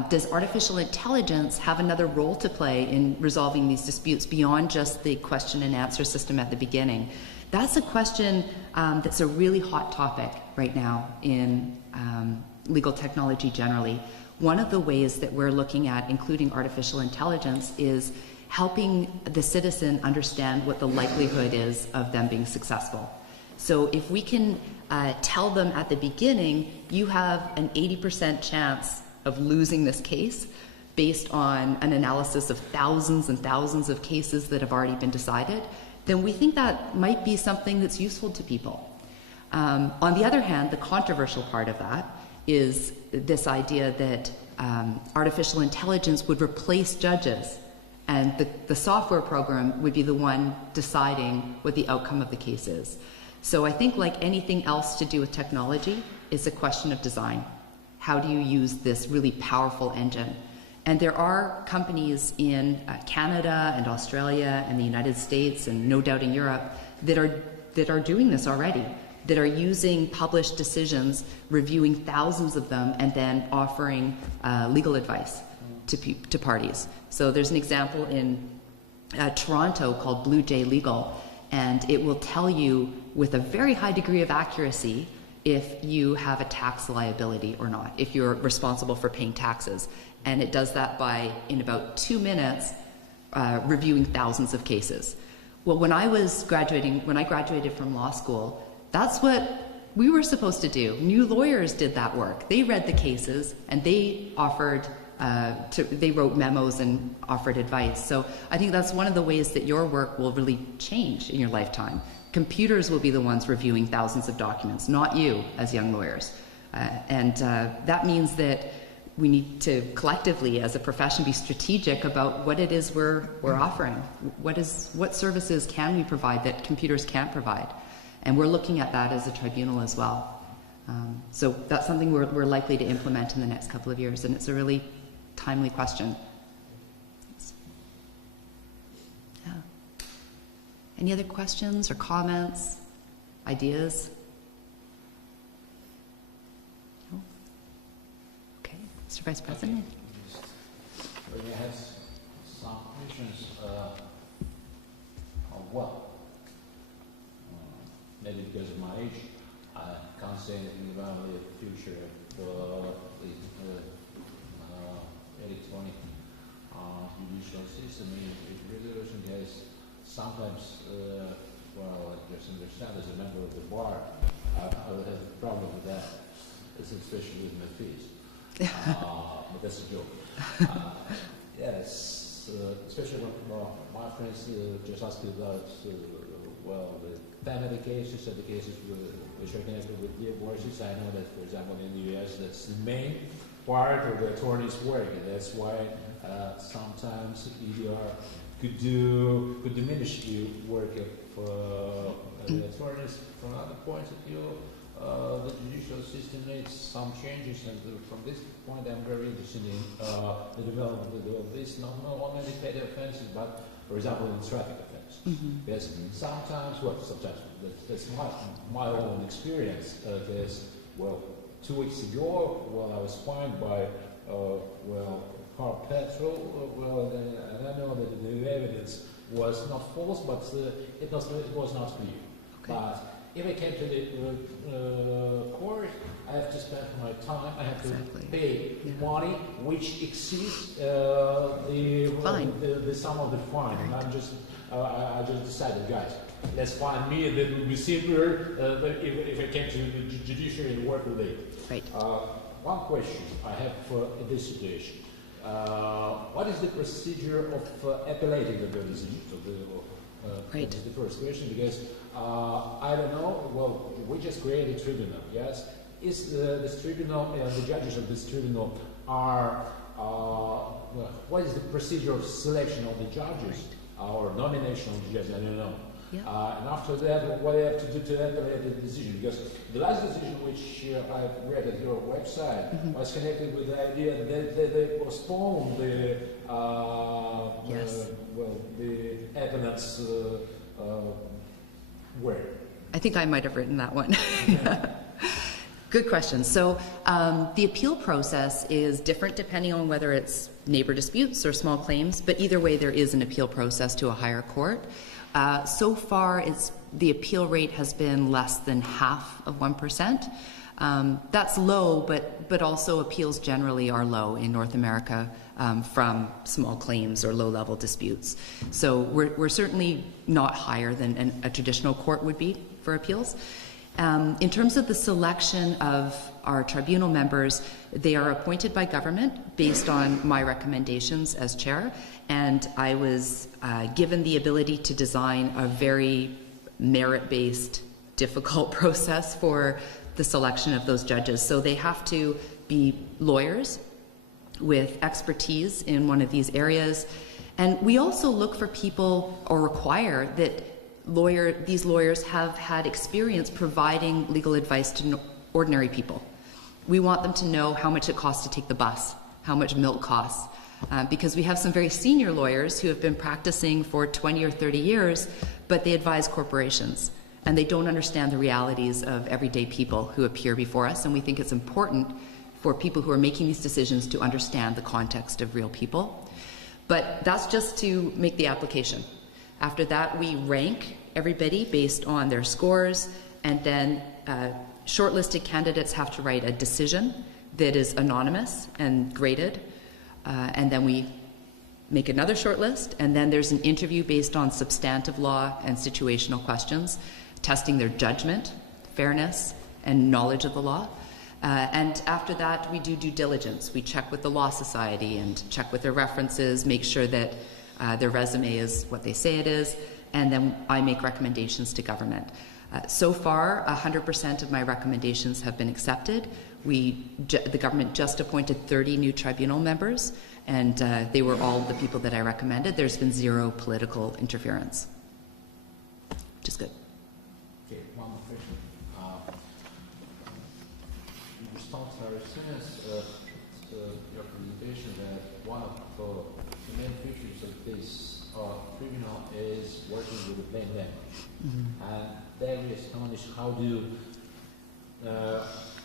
does artificial intelligence have another role to play in resolving these disputes beyond just the question and answer system at the beginning? That's a question that's a really hot topic right now in legal technology generally. One of the ways that we're looking at including artificial intelligence is helping the citizen understand what the likelihood is of them being successful. So if we can tell them at the beginning, you have an 80% chance of losing this case based on an analysis of thousands and thousands of cases that have already been decided, then we think that might be something that's useful to people. On the other hand, the controversial part of that is this idea that artificial intelligence would replace judges, and the software program would be the one deciding what the outcome of the case is. So I think like anything else to do with technology, it's a question of design. How do you use this really powerful engine? And there are companies in Canada and Australia and the United States and no doubt in Europe that are doing this already, that are using published decisions, reviewing thousands of them, and then offering legal advice to parties. So there's an example in Toronto called Blue Jay Legal, and it will tell you with a very high degree of accuracy if you have a tax liability or not, if you're responsible for paying taxes. And it does that by, in about 2 minutes, reviewing thousands of cases. Well, when I graduated from law school, that's what we were supposed to do. New lawyers did that work. They read the cases and they offered, they wrote memos and offered advice. So I think that's one of the ways that your work will really change in your lifetime. Computers will be the ones reviewing thousands of documents, not you as young lawyers. And that means that we need to collectively, as a profession, be strategic about what it is we're offering. What services can we provide that computers can't provide? And we're looking at that as a tribunal as well. So that's something we're likely to implement in the next couple of years, and it's a really timely question. Yeah. Any other questions or comments, ideas? No? Okay, Mr. Vice President. We have some questions. Maybe because of my age, I can't say anything about the future of the electronic judicial system. It really doesn't has sometimes, well, I just understand as a member of the bar, I would have a problem with that, especially with my fees. But that's a joke. Yes, especially when my friends just ask you about, well, the family cases and the cases which are connected with divorces. I know that, for example, in the U.S., that's the main part of the attorney's work, and that's why sometimes EDR could diminish the work of the attorneys. From other points of view, the judicial system needs some changes, and from this point, I'm very interested in the development of this, not only the petty offenses, but, for example, in traffic offenses. Yes, sometimes, that's my own experience. There's, well, 2 weeks ago, well, I was fined by, car petrol, and I know that the evidence was not false, but it was not clear. Okay. But if I came to the court, I have to spend my time, I have to pay money which exceeds the sum of the fine. And I just decided, guys, let's find me, that would be simpler if I came to the judiciary and work with it. Right. One question I have in this situation. What is the procedure of appellating the decision? That is the first question, because I don't know, well, we just created a tribunal, yes? Is this tribunal, the judges of this tribunal are, what is the procedure of selection of the judges, or nomination of the judges? I don't know. Yeah. And after that, what they have to do to appellate the decision. Because the last decision which I read at your website was connected with the idea that they postponed the the appellate's where. I think I might have written that one. Good question. So the appeal process is different depending on whether it's neighbor disputes or small claims, but either way there is an appeal process to a higher court. So far the appeal rate has been less than half of 1%. That's low, but also appeals generally are low in North America from small claims or low-level disputes. So we're certainly not higher than a traditional court would be for appeals. In terms of the selection of our tribunal members, they are appointed by government based on my recommendations as chair, and I was given the ability to design a very merit-based, difficult process for the selection of those judges. So they have to be lawyers with expertise in one of these areas, and we also look for people, or require that these lawyers have had experience providing legal advice to ordinary people. We want them to know how much it costs to take the bus, how much milk costs, because we have some very senior lawyers who have been practicing for 20 or 30 years, but they advise corporations, and they don't understand the realities of everyday people who appear before us, and we think it's important for people who are making these decisions to understand the context of real people. But that's just to make the application. After that, we rank everybody based on their scores, and then shortlisted candidates have to write a decision that is anonymous and graded, and then we make another shortlist, and then there's an interview based on substantive law and situational questions, testing their judgment, fairness, and knowledge of the law. And after that, we do due diligence. We check with the Law Society and check with their references, make sure that their resume is what they say it is, and then I make recommendations to government. So far, 100% of my recommendations have been accepted. The government just appointed 30 new tribunal members, and they were all the people that I recommended. There's been zero political interference, which is good. Okay, one more question. You response our students your presentation that one of the main features of this tribunal is working with the plain language. And then we astonished how do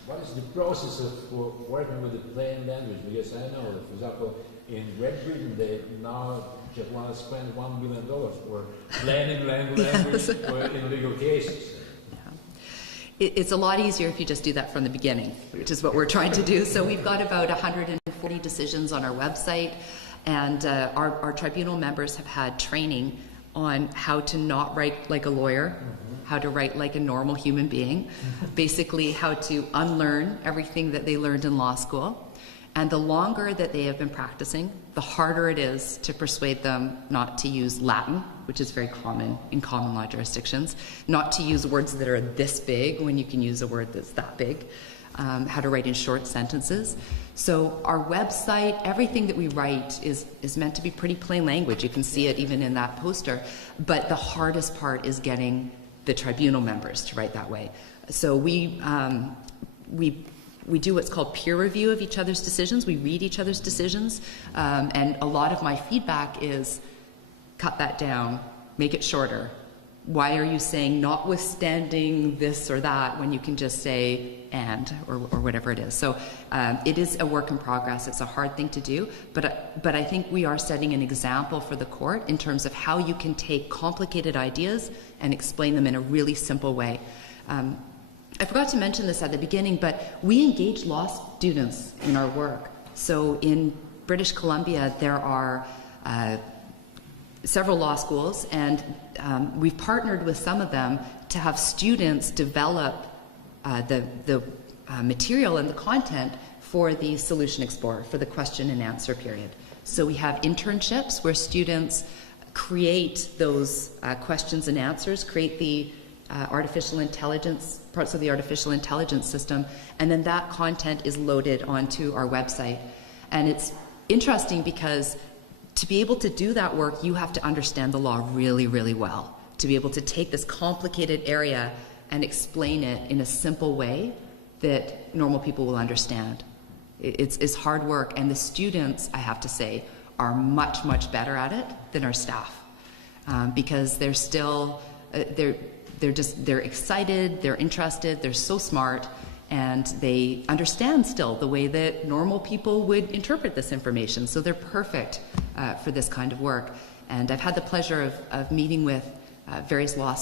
what is the process of working with the plain language? Because I know that, for example, in Great Britain, they now just want to spend $1 billion for plain language in legal cases. It's a lot easier if you just do that from the beginning, which is what we're trying to do. So we've got about 140 decisions on our website, and our tribunal members have had training on how to not write like a lawyer, how to write like a normal human being, basically how to unlearn everything that they learned in law school. And the longer that they have been practicing, the harder it is to persuade them not to use Latin, which is very common in common law jurisdictions, not to use words that are this big when you can use a word that's that big, how to write in short sentences. So our website, everything that we write is meant to be pretty plain language. You can see it even in that poster. But the hardest part is getting the tribunal members to write that way. So we do what's called peer review of each other's decisions. We read each other's decisions, and a lot of my feedback is, cut that down, make it shorter. Why are you saying notwithstanding this or that when you can just say and, or whatever it is? So it is a work in progress. It's a hard thing to do, but I think we are setting an example for the court in terms of how you can take complicated ideas and explain them in a really simple way. I forgot to mention this at the beginning, but we engage law students in our work. So in British Columbia, there are several law schools, and we've partnered with some of them to have students develop the material and the content for the Solution Explorer, for the question and answer period. So we have internships where students create those questions and answers, create the artificial intelligence, parts of the artificial intelligence system, and then that content is loaded onto our website. And it's interesting because to be able to do that work, you have to understand the law really, really well to be able to take this complicated area and explain it in a simple way that normal people will understand. It's hard work, and the students, I have to say, are much, much better at it than our staff, because they're still, they're excited, they're interested, they're so smart, and they understand still the way that normal people would interpret this information. So they're perfect for this kind of work. And I've had the pleasure of meeting with various law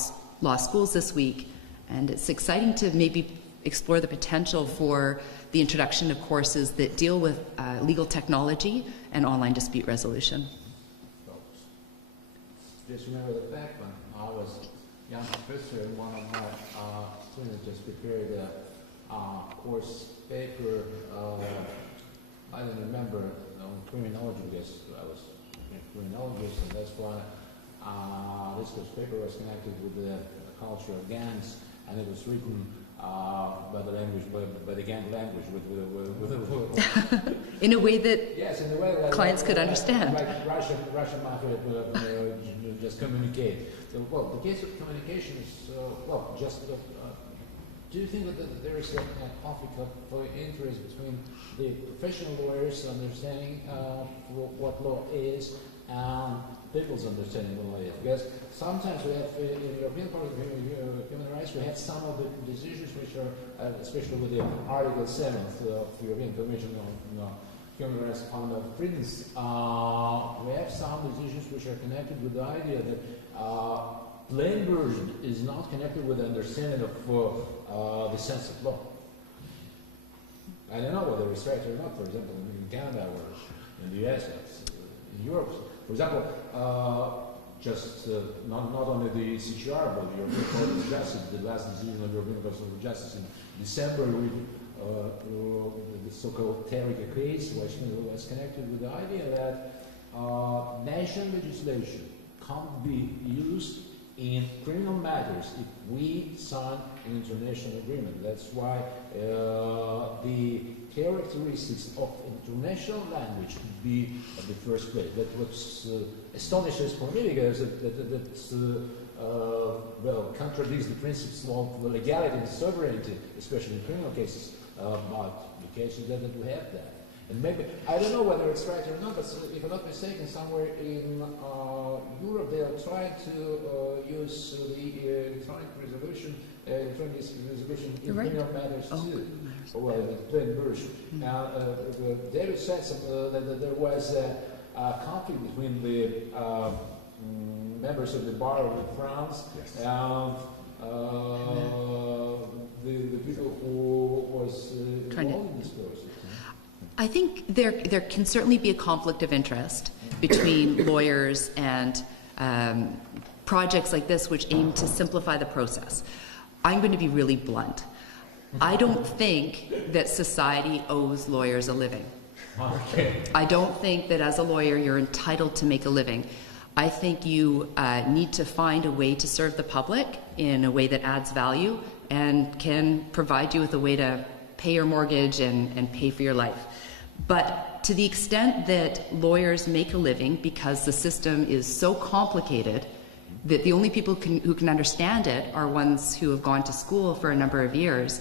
schools this week, and it's exciting to maybe explore the potential for the introduction of courses that deal with legal technology and online dispute resolution. Just remember the fact when I was a young professor, and one of my students just prepared a course paper, I don't remember, on criminology, because I was a criminologist, and that's why this course paper was connected with the culture of gangs, and it was written by the language, by the gang language, in a way that yes, in a way that clients could understand. Like Russian mafia just communicate. So, well, the case of communication is, well, just, do you think that there is a conflict of interest between the professional lawyers understanding what law is and people's understanding of law is? Because sometimes we have, in the European Court of Human Rights, we have some of the decisions which are, especially with the Article 7 of the European Convention on Human Rights and Freedoms, we have some decisions which are connected with the idea that plain version is not connected with the understanding of the sense of law. I don't know whether it's right or not, for example, in Canada or in the US, in Europe. For example, just not only the CHR, but the European Court of Justice, the last decision of the European Court of Justice in December, the so-called Terrica case, which was connected with the idea that national legislation can't be used in criminal matters if we sign an international agreement. That's why the characteristics of international language could be at the first place. That was astonishing for me, because well, contradicts the principles of legality and sovereignty, especially in criminal cases, but the cases that we have that. And maybe, I don't know whether it's right or not, but if I'm not mistaken, somewhere in Europe they are trying to use the electronic resolution in criminal matters too. Well, the plain version. Now, David said that there was a conflict between the members of the bar of France and the people who was involved in this process. I think there can certainly be a conflict of interest between lawyers and projects like this which aim to simplify the process. I'm going to be really blunt. I don't think that society owes lawyers a living. Okay. I don't think that as a lawyer you're entitled to make a living. I think you need to find a way to serve the public in a way that adds value and can provide you with a way to pay your mortgage and pay for your life. But to the extent that lawyers make a living because the system is so complicated that the only people who can understand it are ones who have gone to school for a number of years,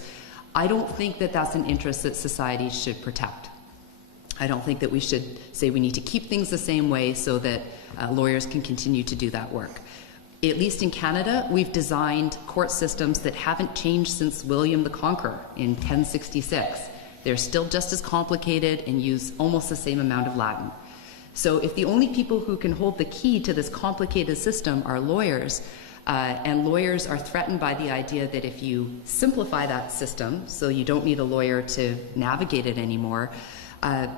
I don't think that that's an interest that society should protect. I don't think that we should say we need to keep things the same way so that lawyers can continue to do that work. At least in Canada, we've designed court systems that haven't changed since William the Conqueror in 1066. They're still just as complicated and use almost the same amount of Latin. So if the only people who can hold the key to this complicated system are lawyers, and lawyers are threatened by the idea that if you simplify that system so you don't need a lawyer to navigate it anymore, I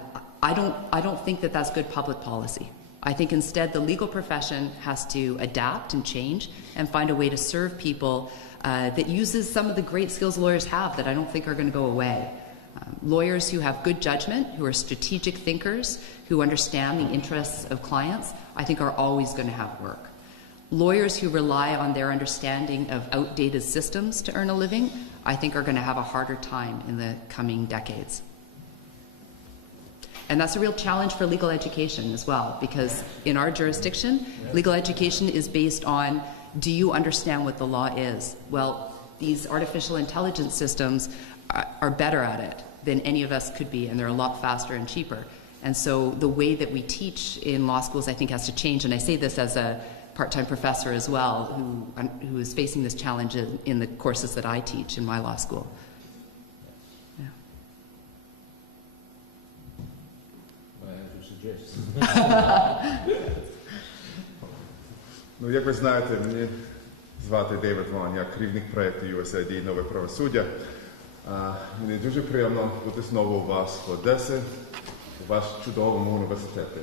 don't think that that's good public policy. I think instead the legal profession has to adapt and change and find a way to serve people that uses some of the great skills lawyers have that I don't think are going to go away. Lawyers who have good judgment, who are strategic thinkers, who understand the interests of clients, I think are always going to have work. Lawyers who rely on their understanding of outdated systems to earn a living, I think are going to have a harder time in the coming decades. And that's a real challenge for legal education as well, because in our jurisdiction, legal education is based on do you understand what the law is? Well, these artificial intelligence systems are better at it than any of us could be, and they're a lot faster and cheaper. And so the way that we teach in law schools, I think, has to change. And I say this as a part-time professor as well, who is facing this challenge in the courses that I teach in my law school. Yeah. Ну, як ви знаєте, мені звати Девіда Вон, я керівник проєкту USAID «Нове правосуддя». Мені дуже приємно бути знову у вас в Одесі, у вашому чудовому університеті.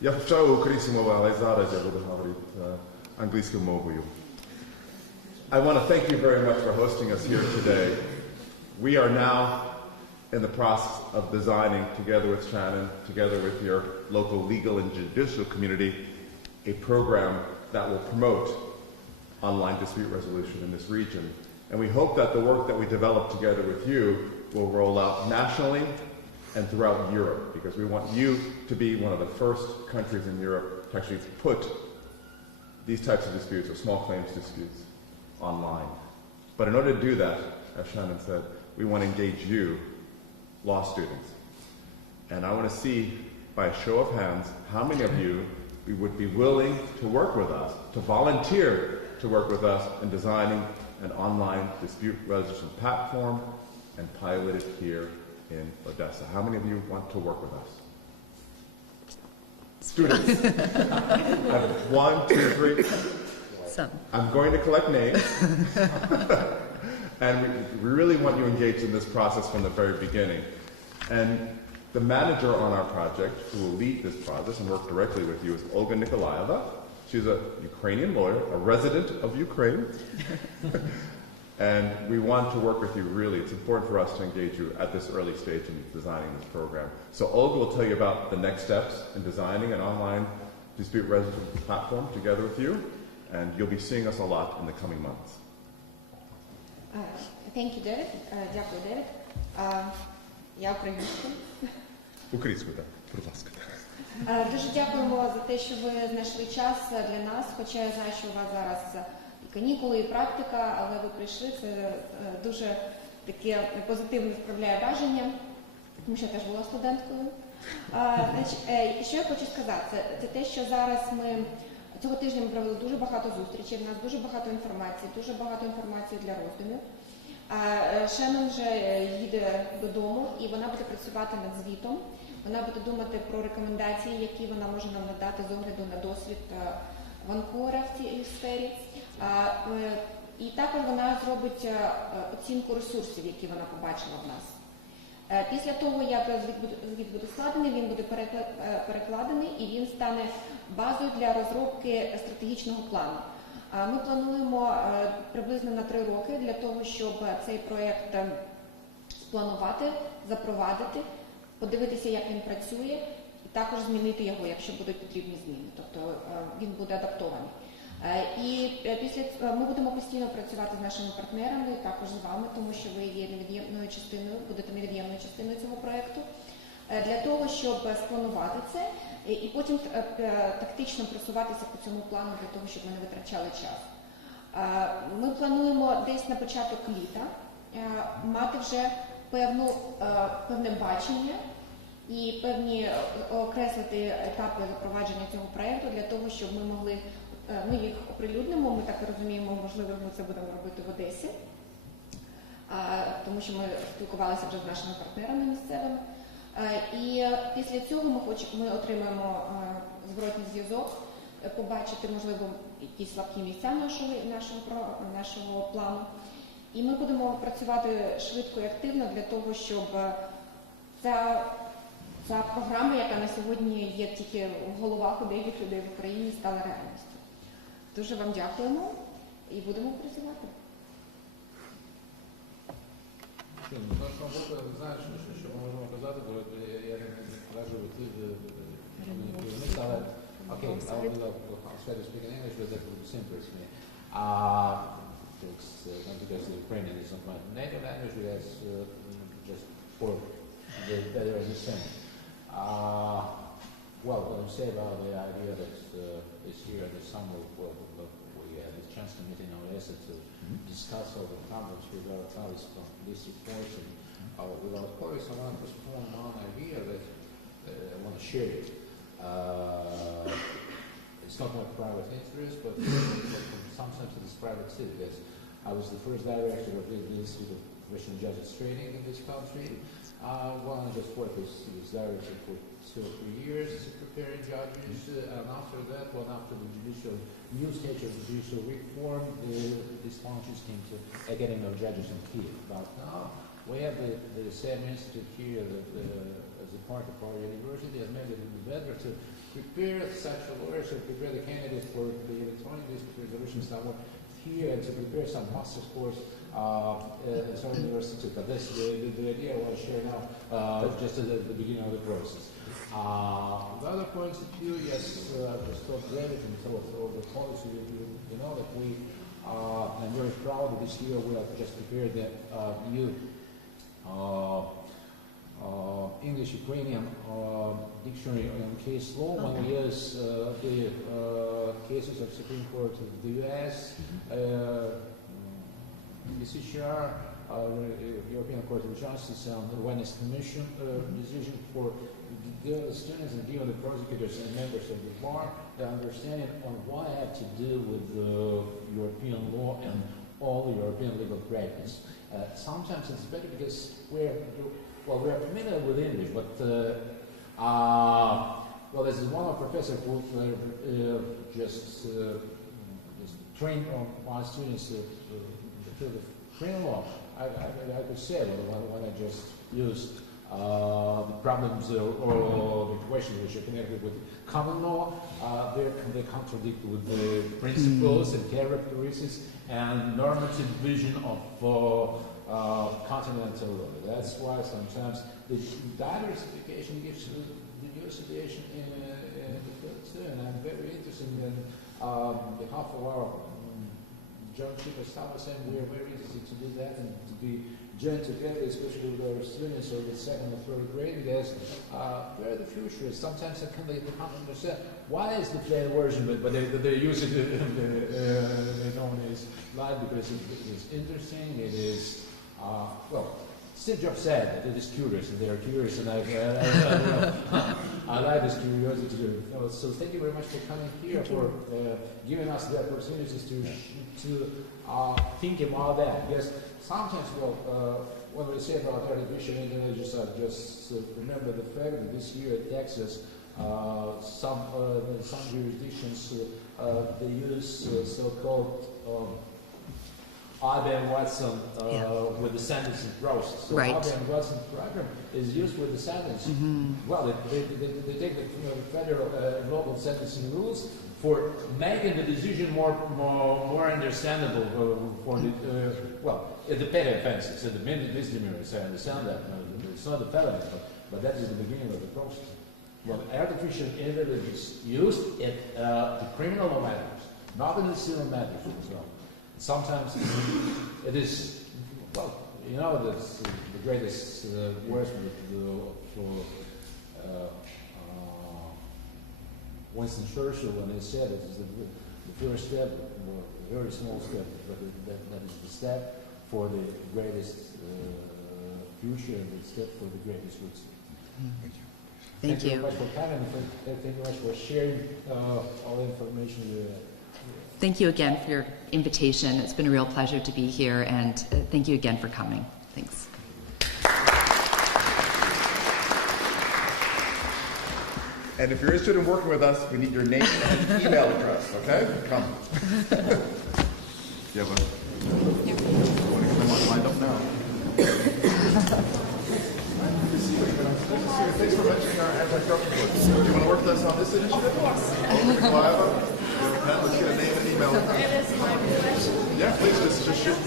Я вивчаю українську мову, але зараз я буду говорити англійською мовою. I want to thank you very much for hosting us here today. We are now in the process of designing, together with Shannon, together with your local legal and judicial community, a program that will promote online dispute resolution in this region. And we hope that the work that we develop together with you will roll out nationally and throughout Europe, because we want you to be one of the first countries in Europe to actually put these types of disputes, or small claims disputes, online. But in order to do that, as Shannon said, we want to engage you, law students. And I want to see, by a show of hands, how many of you would be willing to work with us, to volunteer to work with us in designing an online dispute resolution platform and pilot it here in Odessa. How many of you want to work with us? Students. One, two, three. Some. I'm going to collect names. And we really want you engaged in this process from the very beginning. And the manager on our project, who will lead this process and work directly with you, is Olga Nikolaeva. She's a Ukrainian lawyer, a resident of Ukraine. And we want to work with you, really. It's important for us to engage you at this early stage in designing this program. So Olga will tell you about the next steps in designing an online dispute resolution platform together with you, and you'll be seeing us a lot in the coming months. Thank you, David. Дякую, Девід. Я українська. Українською, так, будь ласка. Дуже дякуємо за те, що ви знайшли час для нас, хоча я знаю, що у вас зараз і канікули, і практика, але ви прийшли, це дуже таке позитивне справляє враження, тому що я теж була студенткою. Що я хочу сказати, це те, що зараз цього тижня ми провели дуже багато зустрічей, в нас дуже багато інформації для роздумів. Шеннон вже їде додому, і вона буде працювати над звітом. Вона буде думати про рекомендації, які вона може нам надати з огляду на досвід Ванкувера в цій сфері. І також вона зробить оцінку ресурсів, які вона побачила в нас. Після того, як звіт буде складений, він буде перекладений і він стане базою для розробки стратегічного плану. Ми плануємо приблизно на 3 роки для того, щоб цей проєкт спланувати, запровадити, подивитися, як він працює, і також змінити його, якщо будуть потрібні зміни. Тобто він буде адаптований. І ми будемо постійно працювати з нашими партнерами, також з вами, тому що ви є невід'ємною частиною, будете невід'ємною частиною цього проєкту, для того, щоб спланувати це і потім тактично просуватися по цьому плану, для того, щоб ми не витрачали час. Ми плануємо десь на початок літа мати вже певне бачення і певні окреслити етапи запровадження цього проєкту для того, щоб ми могли, ми їх оприлюднимо, ми так розуміємо, можливо, ми це будемо робити в Одесі, тому що ми спілкувалися вже з нашими партнерами місцевими. І після цього ми отримаємо зворотній зв'язок, побачити, можливо, якісь слабкі місця нашого плану. І ми будемо працювати швидко і активно для того, щоб ця програма, яка на сьогодні є тільки в головах у деяких людей в Україні, стала реальністю. Дуже вам дякуємо і будемо працювати. Знаєш, що ми можемо казати, бо я кажу, okay, I'll try to speak in English, but that will be simpler for me. Not because the Ukrainian is not my native language, but just for the better understanding. Well, what I say about the idea that is here in the summer, we had this chance to meet in Odessa to discuss all the problems with our colleagues from this report and with our colleagues. I want to postpone one idea that I want to share it. It's not my private interest, but in some sense it is private too, because I was the first director of the Institute of Russian Judges Training in this country. Well, I just worked as director for 2 or 3 years preparing judges, and after that, after the new stage of judicial reform, these functions came to Academy of Judges in Kiev. But now we have the same institute here as a part of our university, and maybe it would be better to prepare such lawyers, or prepare the candidates for the electronic dispute resolution somewhere here, and to prepare some master's course at some university. But that's the idea I want to share now, just at the beginning of the process. The other point of view, yes, I just thought David and some of the colleagues, you know that I'm very proud that this year we have just prepared the new English-Ukrainian dictionary on case law. One years the cases of Supreme Court of the U.S., USSR, European Court of Justice, and the Venice Commission decision for the students and given the prosecutors and members of the bar the understanding on what I have to do with European law and all the European legal practice. Sometimes it's better because we're familiar with English, but this is one of the professors who just trained our students to the criminal law. I could say when I just used the problems or the questions which are connected with common law, they contradict with the principles and characteristics and normative vision of continental law. That's why sometimes the diversification gives the new situation in the field too. And I'm very interested in behalf of our joint chief of staff, saying we are very interested to do that and to be joined together, especially with our students of the 2nd or 3rd grade, because where the future is. Sometimes they can't understand why is the plain version, but they use it in their own life because it is interesting. It is Steve Jobs said that it is curious, and they are curious, and I like this curiosity. So thank you very much for coming here, for giving us the opportunities to think about that. Because sometimes, when we say about artificial intelligence, I just remember the fact that this year at Texas, some jurisdictions they use so-called IBM Watson with the sentencing process. So IBM Watson program is used with the sentencing. Well, they take the federal local sentencing rules for making the decision more understandable for the petty offenses and the misdemeanors. I understand that. It's not the felonies, but that is the beginning of the process. Well, artificial intelligence is used in the criminal matters, not in the civil matters. So sometimes it is, that's the greatest words for Winston Churchill when they said it is the first step, a very small step, but that is the step for the greatest future and the step for the greatest roots. Thank you very much for coming. Thank you very much for sharing all the information you have. Thank you again for your invitation. It's been a real pleasure to be here, and thank you again for coming. Thanks. And if you're interested in working with us, we need your name and email address, okay? Come. Yeah, but I want to get them lined up now. Thanks for mentioning our anti-corruption book. Do you want to work with us on this initiative? Yes. Let's get a name and email. It is my pleasure. Yeah, please, just shoot.